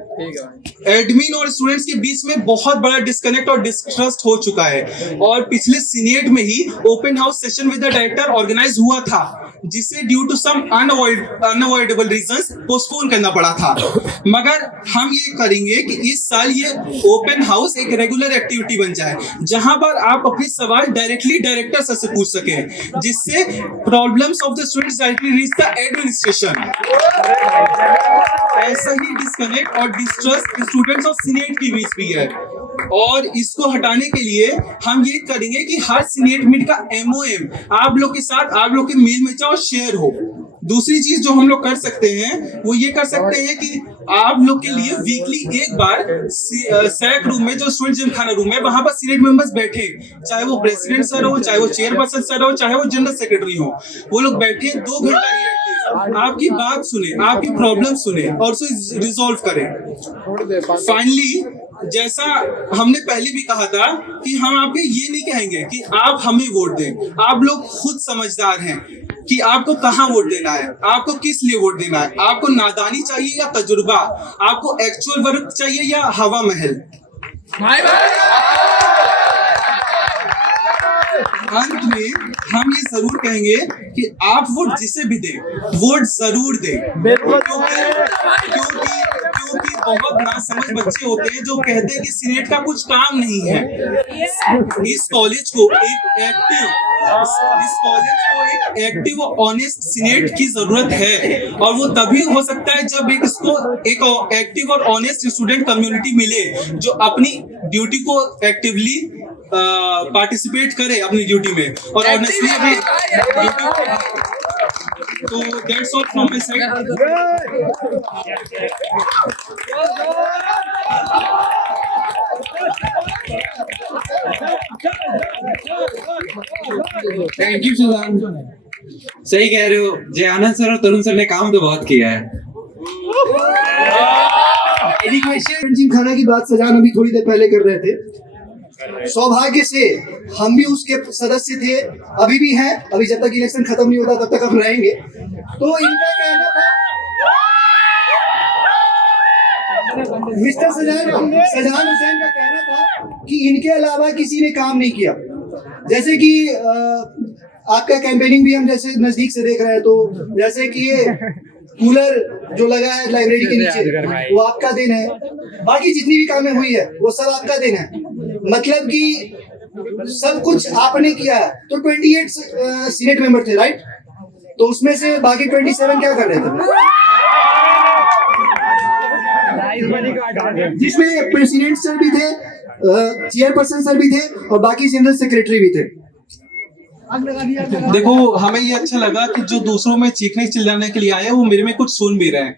एडमिन और स्टूडेंट्स के बीच में बहुत बड़ा डिस्कनेक्ट और डिस्ट्रस्ट हो चुका है, और पिछले सीनेट में ही open house session with the director organize हुआ था, जिसे due to some unavoidable reasons postpone करना पड़ा था। मगर हम ये करेंगे कि इस साल ये ओपन हाउस एक रेगुलर एक्टिविटी बन जाए, जहां पर आप अपने सवाल डायरेक्टली डायरेक्टर सर से पूछ सकें, जिससे problems of the students directly reach the administration. ऐसा ही डिस्कनेक्ट और डिस्ट्रस्ट स्टूडेंट्स और सीनेट के बीच भी है, और इसको हटाने के लिए हम ये करेंगे कि हर सीनेट मीट का MOM आप लोग के साथ, आप लोग के मेल में चाहो शेयर हो। दूसरी चीज जो हम लोग कर सकते हैं वो ये कर सकते हैं कि आप लोग के लिए वीकली एक बार सैक रूम में, जो स्टूडेंट जिम खाना रूम है, वहां पर सीनेट मेंबर्स बैठे, चाहे वो प्रेसिडेंट सर हो, चाहे वो चेयरपर्सन सर हो, चाहे वो जनरल सेक्रेटरी हो, वो लोग बैठे 2 घंटा ही आपकी बात सुने, आपकी प्रॉब्लम सुने और उसे रिजॉल्व करें। फाइनली, जैसा हमने पहले भी कहा था कि हम आपके ये नहीं कहेंगे कि आप हमें वोट दें, आप लोग खुद समझदार हैं कि आपको कहाँ वोट देना है, आपको किस लिए वोट देना है, आपको नादानी चाहिए या तजुर्बा, आपको एक्चुअल वर्क चाहिए या हवा महल। अंत में हम ये जरूर कहेंगे कि आप वोट जिसे भी दें, वोट जरूर दें, क्योंकि बहुत नासमझ बच्चे होते हैं जो कहते हैं कि सीनेट का कुछ काम नहीं है। इस कॉलेज को एक एक्टिव और ऑनेस्ट सीनेट की जरूरत है, और वो तभी हो सकता है जब एक एक्टिव और ऑनेस्ट स्टूडेंट कम्युनिटी मिले, जो अपनी ड्यूटी को एक्टिवली पार्टिसिपेट करे अपनी ड्यूटी में, और ऑनेस्टली अपनी ड्यूटी। तो that's all from my side. Thank you Sudhan, सही कह रहे हो। जय आनंद सर और तरुण सर ने काम तो बहुत किया है। एजुकेशन जिम खाना की बात सजान अभी थोड़ी देर पहले कर रहे थे। सौभाग्य से हम भी उसके सदस्य थे, अभी भी हैं, अभी जब तक इलेक्शन खत्म नहीं होता तब तक हम रहेंगे। तो इनका कहना था, मिस्टर सजान हुसैन का कहना था कि इनके अलावा किसी ने काम नहीं किया। जैसे कि आपका कैंपेनिंग भी हम जैसे नजदीक से देख रहे हैं, तो जैसे कि ये कूलर जो लगा है लाइब्रेरी के नीचे, वो आपका देन है। बाकी जितनी भी कामें हुई है वो सब आपका देन है, मतलब कि सब कुछ आपने किया है। तो 28 सीनेट मेंबर थे, राइट? तो उसमें से बाकी 27 क्या कर रहे थे? जिसमें प्रेसिडेंट सर भी थे, चेयरपर्सन सर भी थे, और बाकी जनरल सेक्रेटरी भी थे। देखो, हमें ये अच्छा लगा कि जो दूसरों में चीखने चिल्लाने के लिए आए वो मेरे में कुछ सुन भी रहे हैं,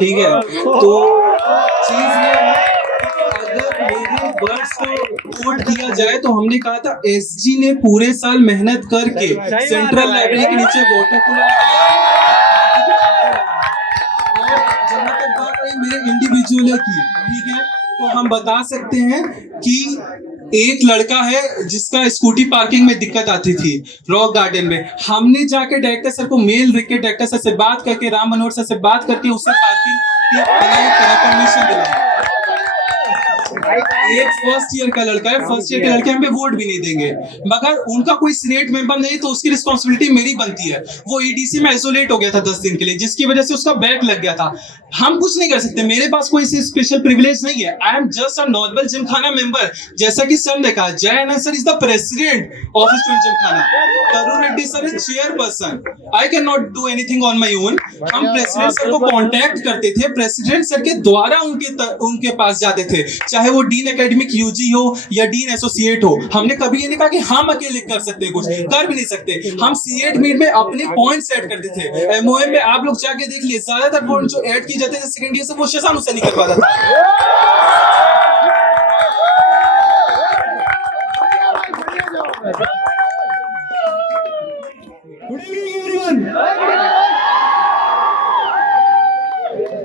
ठीक है? तो चीज ये है, अगर मेरे वर्ड्स को कोट किया जाए तो हमने कहा था SG ने पूरे साल मेहनत करके सेंट्रल लाइब्रेरी के नीचे वाटर कूलर लगाया, और जहां तक बात रही मेरे इंडिविजुअल की, ठीक है, तो हम बता सकते हैं कि एक लड़का है जिसका स्कूटी पार्किंग में दिक्कत आती थी रॉक गार्डन में। हमने जाके डायरेक्टर सर को मेल लिख के डायरेक्टर सर से बात करके, राम मनोहर सर से बात करके उससे पार्किंग की परमिशन दिलाई। एक फर्स्ट ईयर का लड़का है, फर्स्ट ईयर के लड़के हम पे वोट भी नहीं देंगे, मगर उनका कोई सीनेट मेंबर नहीं, तो उसकी रिस्पॉन्सिबिलिटी मेरी बनती है। वो EDC में आइसोलेट हो गया था 10 दिन के लिए, जिसकी वजह से उसका बैक लग गया था। हम कुछ नहीं कर सकते, मेरे पास कोई स्पेशल प्रिविलेज नहीं है। I am just a normal gymkhana member. जैसा कि सर ने कहा, Jai Anand sir is the president of student gymkhana, Tarun Reddy sir is chairperson. I can not do anything on my own. हम प्रेसिडेंट सर को कॉन्टेक्ट करते थे, प्रेसिडेंट सर के द्वारा उनके पास जाते थे, चाहे वो डीन एकेडमिक UG हो या डीन एसोसिएट हो। हमने कभी ये नहीं कहा कि हम अकेले कर सकते हैं, कुछ कर भी नहीं सकते। हम सीनेट मीट में अपने पॉइंट सेट करते थे। MOM में आप लोग जाके देख लिए, ज्यादातर पॉइंट जो ऐड किए जाते थे सेकंड ईयर से, वो शेषान उससे निकल पाता था।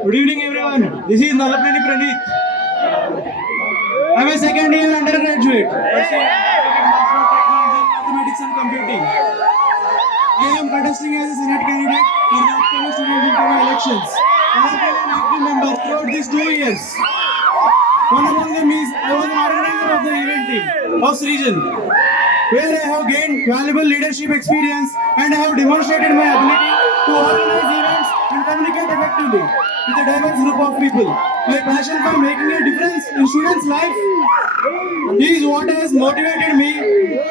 Good evening everyone. This is Nalapani Pranit. I'm a second year undergraduate. Mathematics and computing. I am contesting as a Senate candidate for the upcoming student internal elections. I have been an active member throughout these 2 years. One among them is I was an organizer of the event team of Srijan, where I have gained valuable leadership experience and I have demonstrated my ability to organize events and communicate effectively with a diverse group of people. My passion for making a difference in students' life is what has motivated me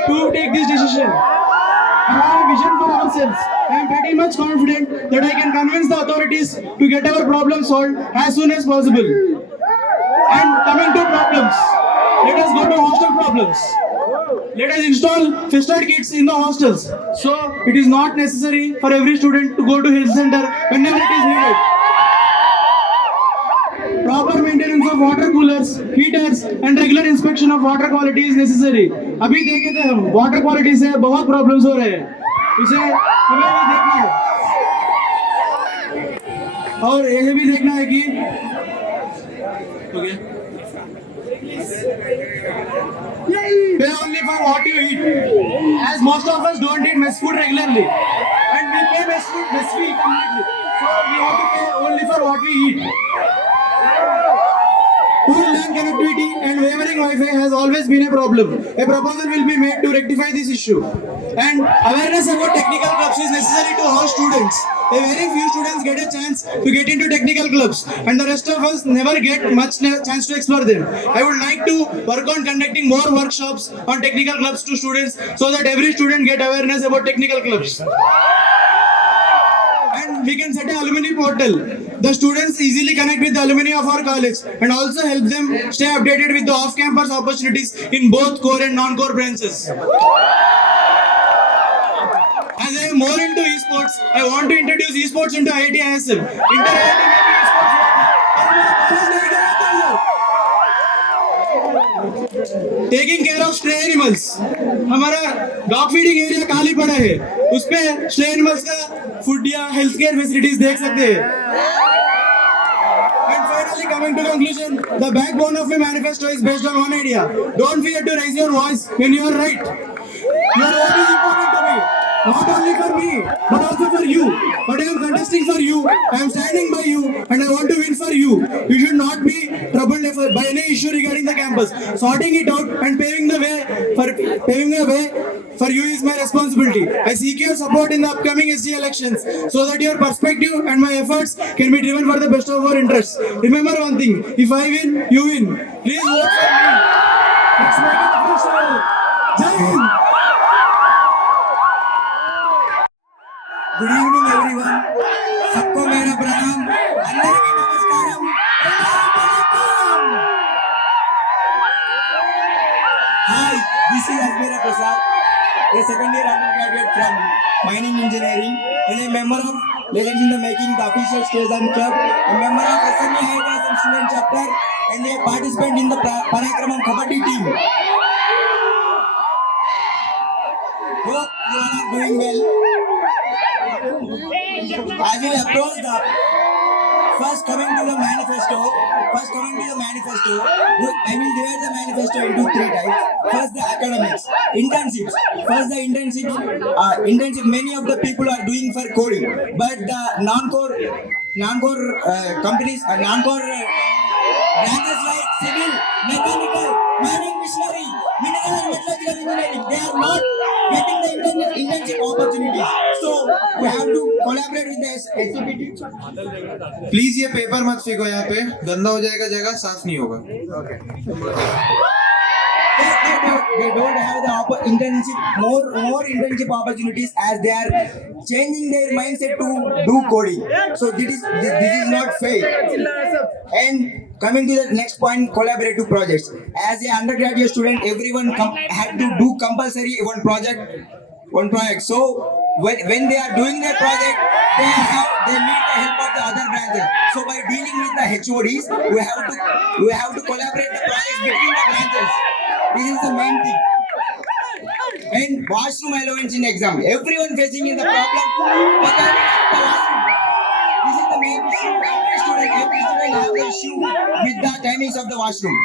to take this decision. I have a vision for ourselves. I am pretty much confident that I can convince the authorities to get our problem solved as soon as possible. And coming to problems, let us go to hostel problems. Let us install first aid kits in the hostels, so it is not necessary for every student to go to health center whenever it is needed. Proper maintenance of water coolers, heaters and regular inspection of water quality is necessary. अभी देखे थे हम water quality से बहुत problems हो रहे हैं, इसे हमें भी देखना है और ये भी देखना है कि pay only for what you eat, as most of us don't eat mess food regularly and we pay mess fee completely, so we have to pay only for what we eat. Poor LAN connectivity and wavering Wi-Fi has always been a problem. A proposal will be made to rectify this issue. And awareness about technical clubs is necessary to all students. A very few students get a chance to get into technical clubs and the rest of us never get much chance to explore them. I would like to work on conducting more workshops on technical clubs to students so that every student get awareness about technical clubs. And we can set an alumni portal. The students easily connect with the alumni of our college and also help them stay updated with the off-campus opportunities in both core and non-core branches. As I am more into esports, I want to introduce esports into IIT ISM. Taking care of stray animals. हमारा dog feeding area खाली पड़ा है, उस पे stray animals का food या health care facilities देख सकते हैं. And finally, coming to conclusion, the backbone of my manifesto is based on one idea: don't fear to raise your voice when you are right. Your vote is important to me. Not only for me, but also for you. But I am contesting for you, I am standing by you, and I want to win for you. You should not be troubled by any issue regarding the campus. Sorting it out and paving the way for you is my responsibility. I seek your support in the upcoming SG elections so that your perspective and my efforts can be driven for the best of our interests. Remember one thing: if I win, you win. Please vote for me. Let's make it official. Jai Hind. Good evening everyone, सबको मेरा प्रणाम, అందరికీ నమస్కారం. Hi, this is Ajmera Prasad, a second year undergraduate from mining engineering and a member of Legends in the Making, the official Stezan Club, a member of SME High and Student Chapter and a participant in the Parakramam Kabaddi team. Hope you all are doing well. As we approach the first coming to the manifesto, I will divide the manifesto into 3 types. First, the academics, internships. Internship. Many of the people are doing for coding, but the non-core companies and non-core branches like civil, mechanical, mining, machinery, mineral and metallurgical engineering, they are not getting the internship opportunities. So we have to collaborate with the SCPT. Please ये paper मत फेंको, यहाँ पे गंदा हो जाएगा, जगह साफ नहीं होगा. They don't have the more internship opportunities as they are changing their mindset to do coding. So this is not fair. And coming to the next point, collaborative projects. As an undergraduate student, everyone had to do compulsory one project. So when they are doing their project, they need the help of the other branches. So by dealing with the HODs, we have to collaborate the projects between the branches. This is the main thing. And washroom allowance in exam. Everyone facing in the problem. But the washroom. This is the main issue. Every student have the issue with the timings of of the washroom.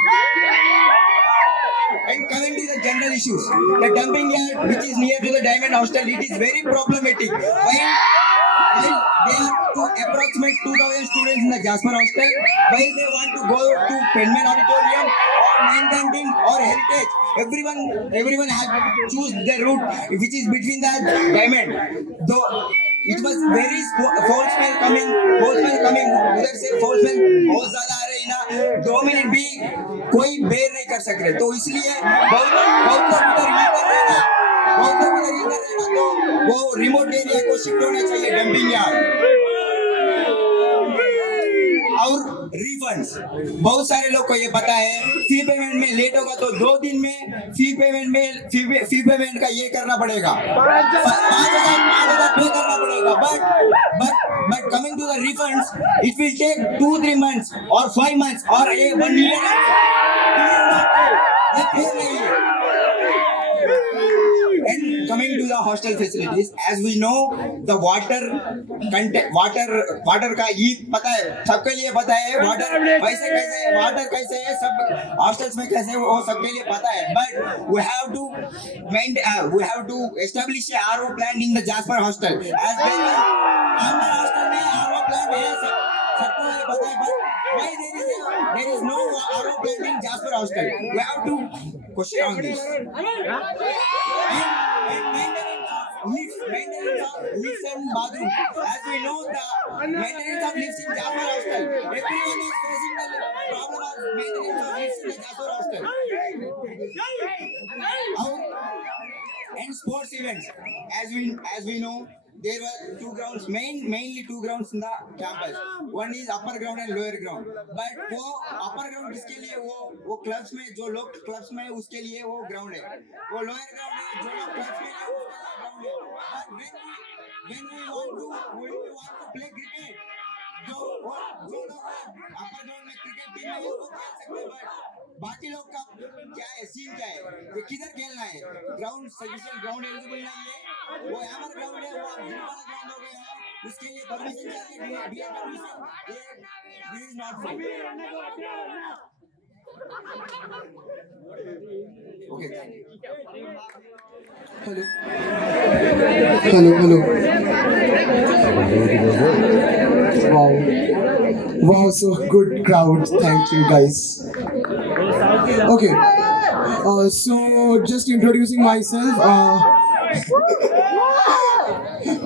And coming to the general issues, the dumping yard which is near to the Diamond Hostel, it is very problematic. While there are approximate 2,000 students in the Jasper Hostel, while they want to go to Penman Auditorium or Main Canteen or Heritage, everyone has to choose the route which is between the Diamond. Though it was very foul smell coming, उधर से foul smell बहुत ज़्यादा आ रही ना, 2 minute भी कोई बेर नहीं कर सक रहे, तो इसलिए बहुत लोग उधर ये कर रहे हैं, तो वो रिमोट एरिया को शिफ्ट होना चाहिए डंपिंग यार्ड। और रिफंड्स, बहुत सारे लोग को ये पता है फी पेमेंट में लेट होगा तो 2 दिन में फी पेमेंट का ये करना पड़ेगा, 5,000 पे करना पड़ेगा, but coming to the refunds it will take 2-3 months और 5 months और 1 year। And coming to the hostel facilities, as we know, the water का ये पता है, सबके लिए पता है वाटर कैसे है, सब हॉस्टल्स में कैसे वो सबके लिए पता है, but we have to establish a RO plant in the Jasper hostel as well as our hostel में RO plant है, सबको ये पता है, but why there is no RO plant in Jasper hostel? We have to question on this. And maintenance of lifts and bathroom. As we know, the maintenance of lifts in Jasper hostel. Everyone is facing the problem of maintenance of lifts in the Jasper hostel. And sports events. As we know, there were 2 grounds, mainly 2 grounds in the campus. One is upper ground and lower ground. But वो upper ground जिसके लिए वो clubs में जो लोग clubs में उसके लिए वो ग्राउंड है, वो लोअर ग्राउंड है जो लोग क्लब्स में उसके लिए ग्राउंड है। But when we want to play cricket, जो लोग अपर ग्राउंड में क्रिकेट टीम में वो खेल सकते हैं, बट बाकी लोग का क्या है, सीन क्या है, ये किधर खेलना है, ग्राउंड सफिशिएंट ग्राउंड एलिजिबल नहीं है, वो हैमर ग्राउंड है, वो जिम वाला ग्राउंड हो गया है, उसके लिए परमिशन चाहिए, DA permission, this is not for. Okay, thank you. Hello. Wow, so good crowd. Thank you, guys. Okay, so just introducing myself.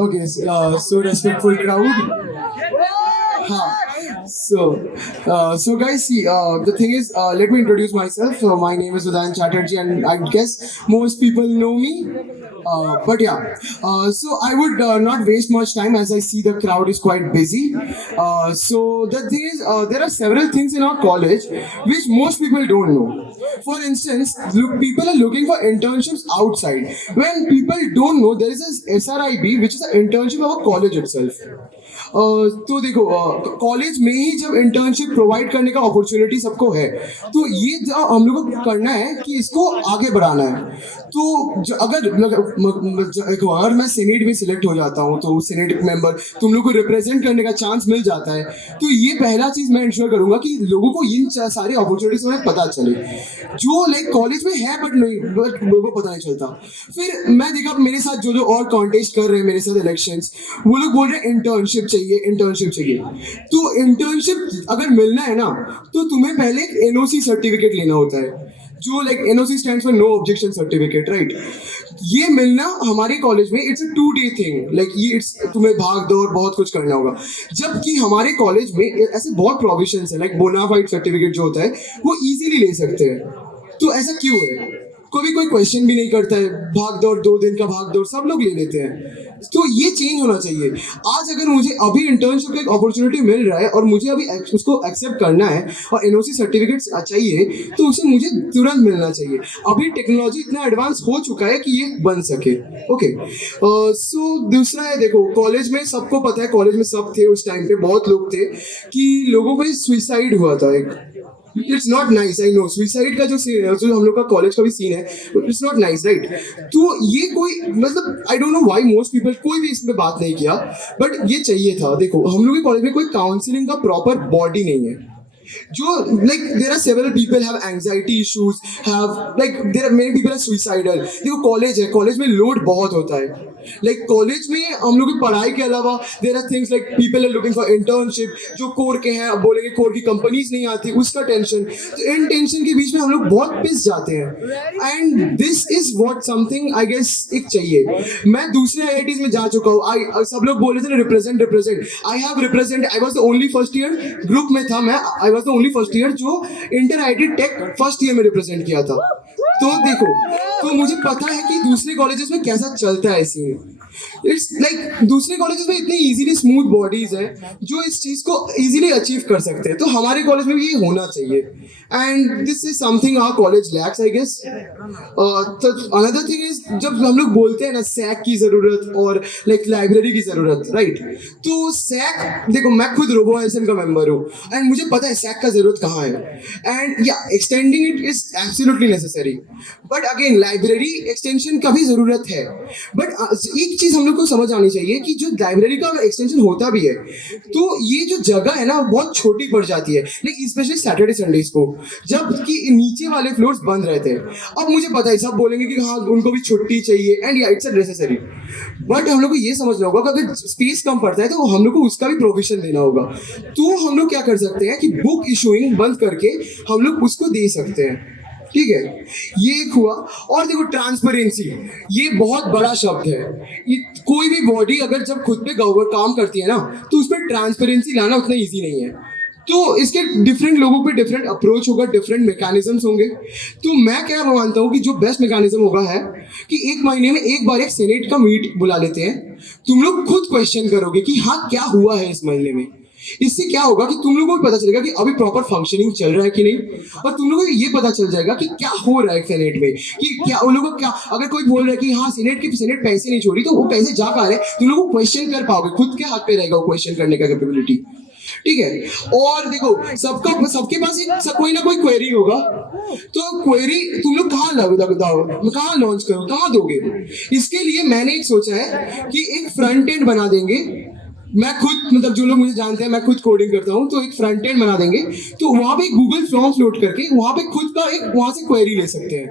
Okay, so respectful crowd. So guys, see, the thing is, let me introduce myself. So my name is Udayan Chatterjee, and I guess most people know me. But yeah, so I would not waste much time as I see the crowd is quite busy. So the thing is, there are several things in our college which most people don't know. For instance, people are looking for internships outside. When people don't know, there is a SRIB, which is an internship of a college itself. तो देखो, college में ही जब internship provide करने का opportunity सबको है, तो ये हम लोग को करना है कि इसको आगे बढ़ाना है। तो अगर मैं सीनेट में सिलेक्ट हो जाता हूँ, तो सीनेट मेंबर तुम लोग को रिप्रेजेंट करने का चांस मिल जाता है, तो ये पहला चीज़ मैं इंश्योर करूँगा कि लोगों को इन सारी अपॉर्चुनिटीज में पता चले, जो लाइक कॉलेज में है बट लोगों को पता नहीं चलता। फिर मैं देखा मेरे साथ जो और कॉन्टेस्ट कर रहे हैं मेरे साथ इलेक्शंस, वो लोग बोल रहे हैं इंटर्नशिप चाहिए। तो इंटर्नशिप अगर मिलना है ना, तो तुम्हें पहले एक एनओसी सर्टिफिकेट लेना होता है, जो like NOC stands for no objection certificate, right. ये मिलना हमारे कॉलेज में it's a 2-day thing, like ये तुम्हें भाग दौड़ बहुत कुछ करना होगा। जबकि हमारे कॉलेज में ऐसे बहुत प्रोविजंस है, लाइक बोनाफाइड सर्टिफिकेट जो होता है वो इजीली ले सकते हैं। तो ऐसा क्यों है? कोई क्वेश्चन भी नहीं करता है, भाग दौड़ 2 दिन का भाग दौड़ सब लोग ले लेते हैं। तो ये चेंज होना चाहिए। आज अगर मुझे अभी इंटर्नशिप का एक अपॉर्चुनिटी मिल रहा है और मुझे अभी उसको एक्सेप्ट करना है और एनओसी सर्टिफिकेट चाहिए, तो उसे मुझे तुरंत मिलना चाहिए। अभी टेक्नोलॉजी इतना एडवांस हो चुका है कि ये बन सके। ओके, सो दूसरा है, देखो कॉलेज में सबको पता है, कॉलेज में सब थे उस टाइम पे, बहुत लोग थे कि लोगों को सुसाइड हुआ था एक। It's not nice, I know, suicide का जो हम लोग का कॉलेज का भी सीन है, इट्स नॉट नाइस, राइट। तो ये कोई मतलब I don't know why most people, कोई भी इसमें बात नहीं किया, बट ये चाहिए था। देखो हम लोग के कॉलेज में कोई काउंसलिंग का प्रॉपर बॉडी नहीं है। जो like there are several people have anxiety issues, have like there are many people are suicidal. देखो कॉलेज है, कॉलेज में लोड बहुत होता है. लाइक कॉलेज में हम लोग की पढ़ाई के अलावा there are things like people are looking for internship, जो कोर के हैं, अब बोलेंगे कोर की कंपनीज नहीं आती, उसका टेंशन. तो इन टेंशन के बीच में हम लोग बहुत पिस जाते हैं. And this is what something I guess एक चाहिए. मैं दूसरे IITs में जा चुका हूँ. सब लोग बोल रहे थे ना represent. I have represent. I was the only first year group में था मैं. I was the only first year जो inter IIT tech first year में रिप्रेजेंट किया था. तो देखो, तो मुझे पता है कि दूसरे कॉलेजेस में कैसा चलता है सीन. इट्स लाइक दूसरे कॉलेजेस में इतनी इजीली स्मूथ बॉडीज है जो इस चीज को इजीली अचीव कर सकते हैं. तो हमारे कॉलेज में भी ये होना चाहिए. And this is something our college lacks I guess. तो अनदर थिंग इज जब हम लोग बोलते हैं ना सैक की जरूरत और लाइक लाइब्रेरी की जरूरत, राइट? तो सैक देखो, मैं खुद रोबो एसएम का मेंबर हूँ एंड मुझे पता है सैक का जरूरत कहाँ है. एंड या extending it is absolutely necessary. But again library extension का भी जरूरत है. बट एक चीज हम लोग को समझ आनी चाहिए कि जो लाइब्रेरी का एक्सटेंशन होता भी है तो ये जो जगह है ना बहुत छोटी पड़ जाती है, लाइक स्पेशली सैटरडे संडेज को, जबकि नीचे वाले फ्लोर्स बंद रहते हैं. अब मुझे पता है सब बोलेंगे कि हाँ उनको भी छुट्टी चाहिए एंड या इट्स नेसेसरी. बट हम लोग को ये समझना होगा कि अगर स्पेस कम पड़ता है तो हम लोग को उसका भी प्रोविजन देना होगा. तो हम लोग क्या कर सकते हैं कि बुक इशूइंग बंद करके हम लोग उसको दे सकते हैं. ठीक है, ये एक हुआ. और देखो ट्रांसपेरेंसी, ये बहुत बड़ा शब्द है. ये कोई भी बॉडी अगर जब खुद पे काम करती है ना तो उस पर ट्रांसपेरेंसी लाना उतना ईजी नहीं है. तो इसके डिफरेंट लोगों पे डिफरेंट अप्रोच होगा, डिफरेंट मैकेनिज्म्स होंगे. तो मैं क्या मानता हूँ कि जो बेस्ट मैकेनिज्म होगा है कि एक महीने में एक बार एक सेनेट का मीट बुला लेते हैं. तुम लोग खुद क्वेश्चन करोगे कि हाँ क्या हुआ है इस महीने में. इससे क्या होगा कि तुम लोगों को भी पता चलेगा कि अभी प्रॉपर फंक्शनिंग चल रहा है कि नहीं. और तुम लोगों को ये पता चल जाएगा कि क्या हो रहा है सेनेट में, कि क्या उन लोगों को क्या, अगर कोई बोल रहा है कि हाँ सेनेट पैसे नहीं छोड़ी तो वो पैसे जा कहाँ रहे, तुम लोगों को क्वेश्चन कर पाओगे. खुद के हाथ पे रहेगा वो क्वेश्चन करने का कैपेबिलिटी. ठीक है. और देखो सबके पास कोई ना कोई क्वेरी होगा. तो क्वेरी तुम लोग कहाँ लॉन्च करो, कहाँ दोगे. इसके लिए मैंने एक सोचा है कि एक फ्रंट एंड बना देंगे. मैं खुद मतलब जो लोग मुझे जानते हैं मैं खुद कोडिंग करता हूँ, तो एक फ्रंट एंड बना देंगे. तो वहाँ पे गूगल फॉर्म्स लोड करके वहाँ पे खुद का एक वहाँ से क्वेरी ले सकते हैं.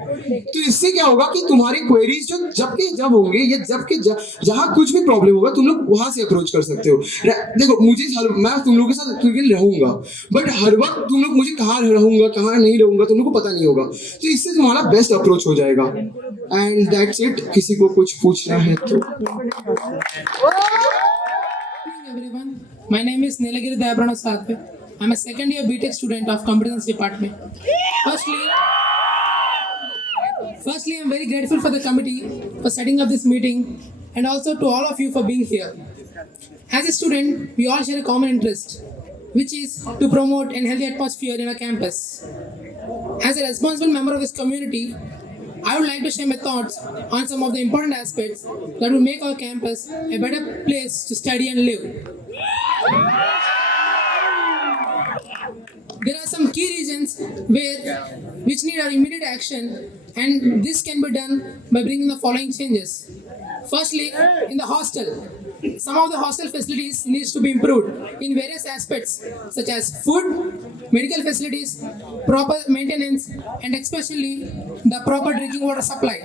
तो इससे क्या होगा कि तुम्हारी क्वेरीज जो जब होंगे या जहाँ कुछ भी प्रॉब्लम होगा तुम लोग वहाँ से अप्रोच कर सकते हो. देखो मैं तुम लोगों के साथ रहूंगा बट हर वक्त तुम लोग मुझे कहाँ रहूंगा कहाँ नहीं रहूंगा तुम लोग को पता नहीं होगा. तो इससे तुम्हारा बेस्ट अप्रोच हो जाएगा. And that's it. किसी को कुछ पूछना है तो. Everyone, my name is Nilagiri Dayaprana Satve. I'm a second year BTech student of Computer Science Department. Firstly, I'm very grateful for the committee for setting up this meeting and also to all of you for being here. As a student, we all share a common interest, which is to promote a healthy atmosphere in our campus. As a responsible member of this community, I would like to share my thoughts on some of the important aspects that will make our campus a better place to study and live. There are some key reasons which need our immediate action, and this can be done by bringing the following changes. Firstly, in the hostel, some of the hostel facilities needs to be improved in various aspects such as food, medical facilities, proper maintenance, and especially the proper drinking water supply.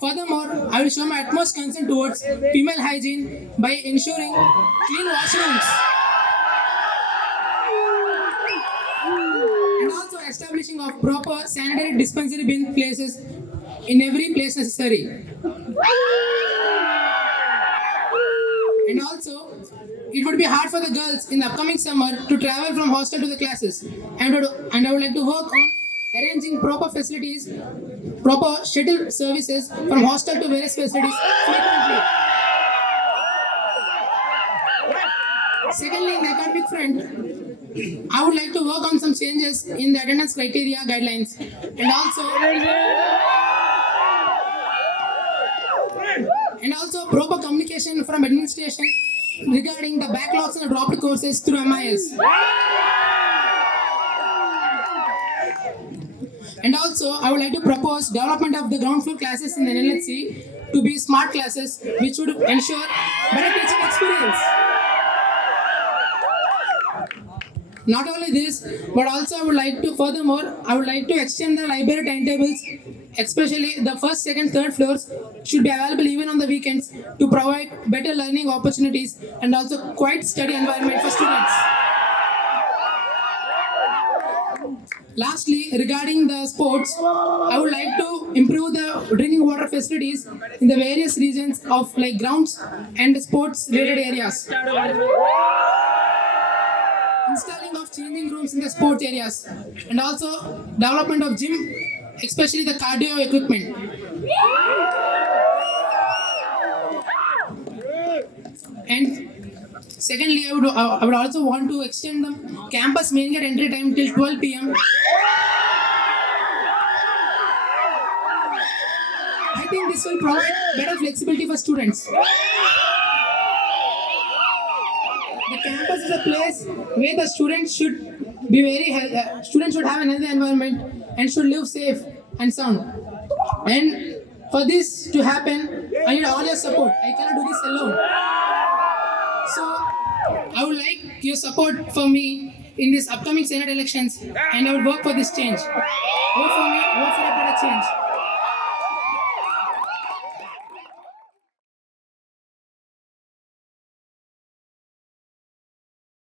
Furthermore, I will show my utmost concern towards female hygiene by ensuring clean washrooms and also establishing of proper sanitary dispensary bin places in every place necessary. And also, it would be hard for the girls in the upcoming summer to travel from hostel to the classes, and I would like to work on arranging proper facilities, proper shuttle services from hostel to various facilities frequently. Secondly, in the academic front, I would like to work on some changes in the attendance criteria guidelines, and also proper communication from administration regarding the backlogs and dropped courses through MIS. And also, I would like to propose development of the ground floor classes in the NLHC to be smart classes, which would ensure better teaching experience. Not only this, but also I would like to extend the library timetables, especially the first, second, third floors should be available even on the weekends to provide better learning opportunities and also quiet study environment for students. Lastly, regarding the sports, I would like to improve the drinking water facilities in the various regions of like grounds and sports related areas. Installing of changing rooms in the sports areas and also development of gym, especially the cardio equipment. And secondly, I would also want to extend the campus main gate entry time till 12 p.m. I think this will provide better flexibility for students. The campus is a place where the students should be students should have an healthy environment and should live safe and sound. And for this to happen, I need all your support. I cannot do this alone. So I would like your support for me in this upcoming Senate elections, and I would work for this change. Vote for me, vote for a better change.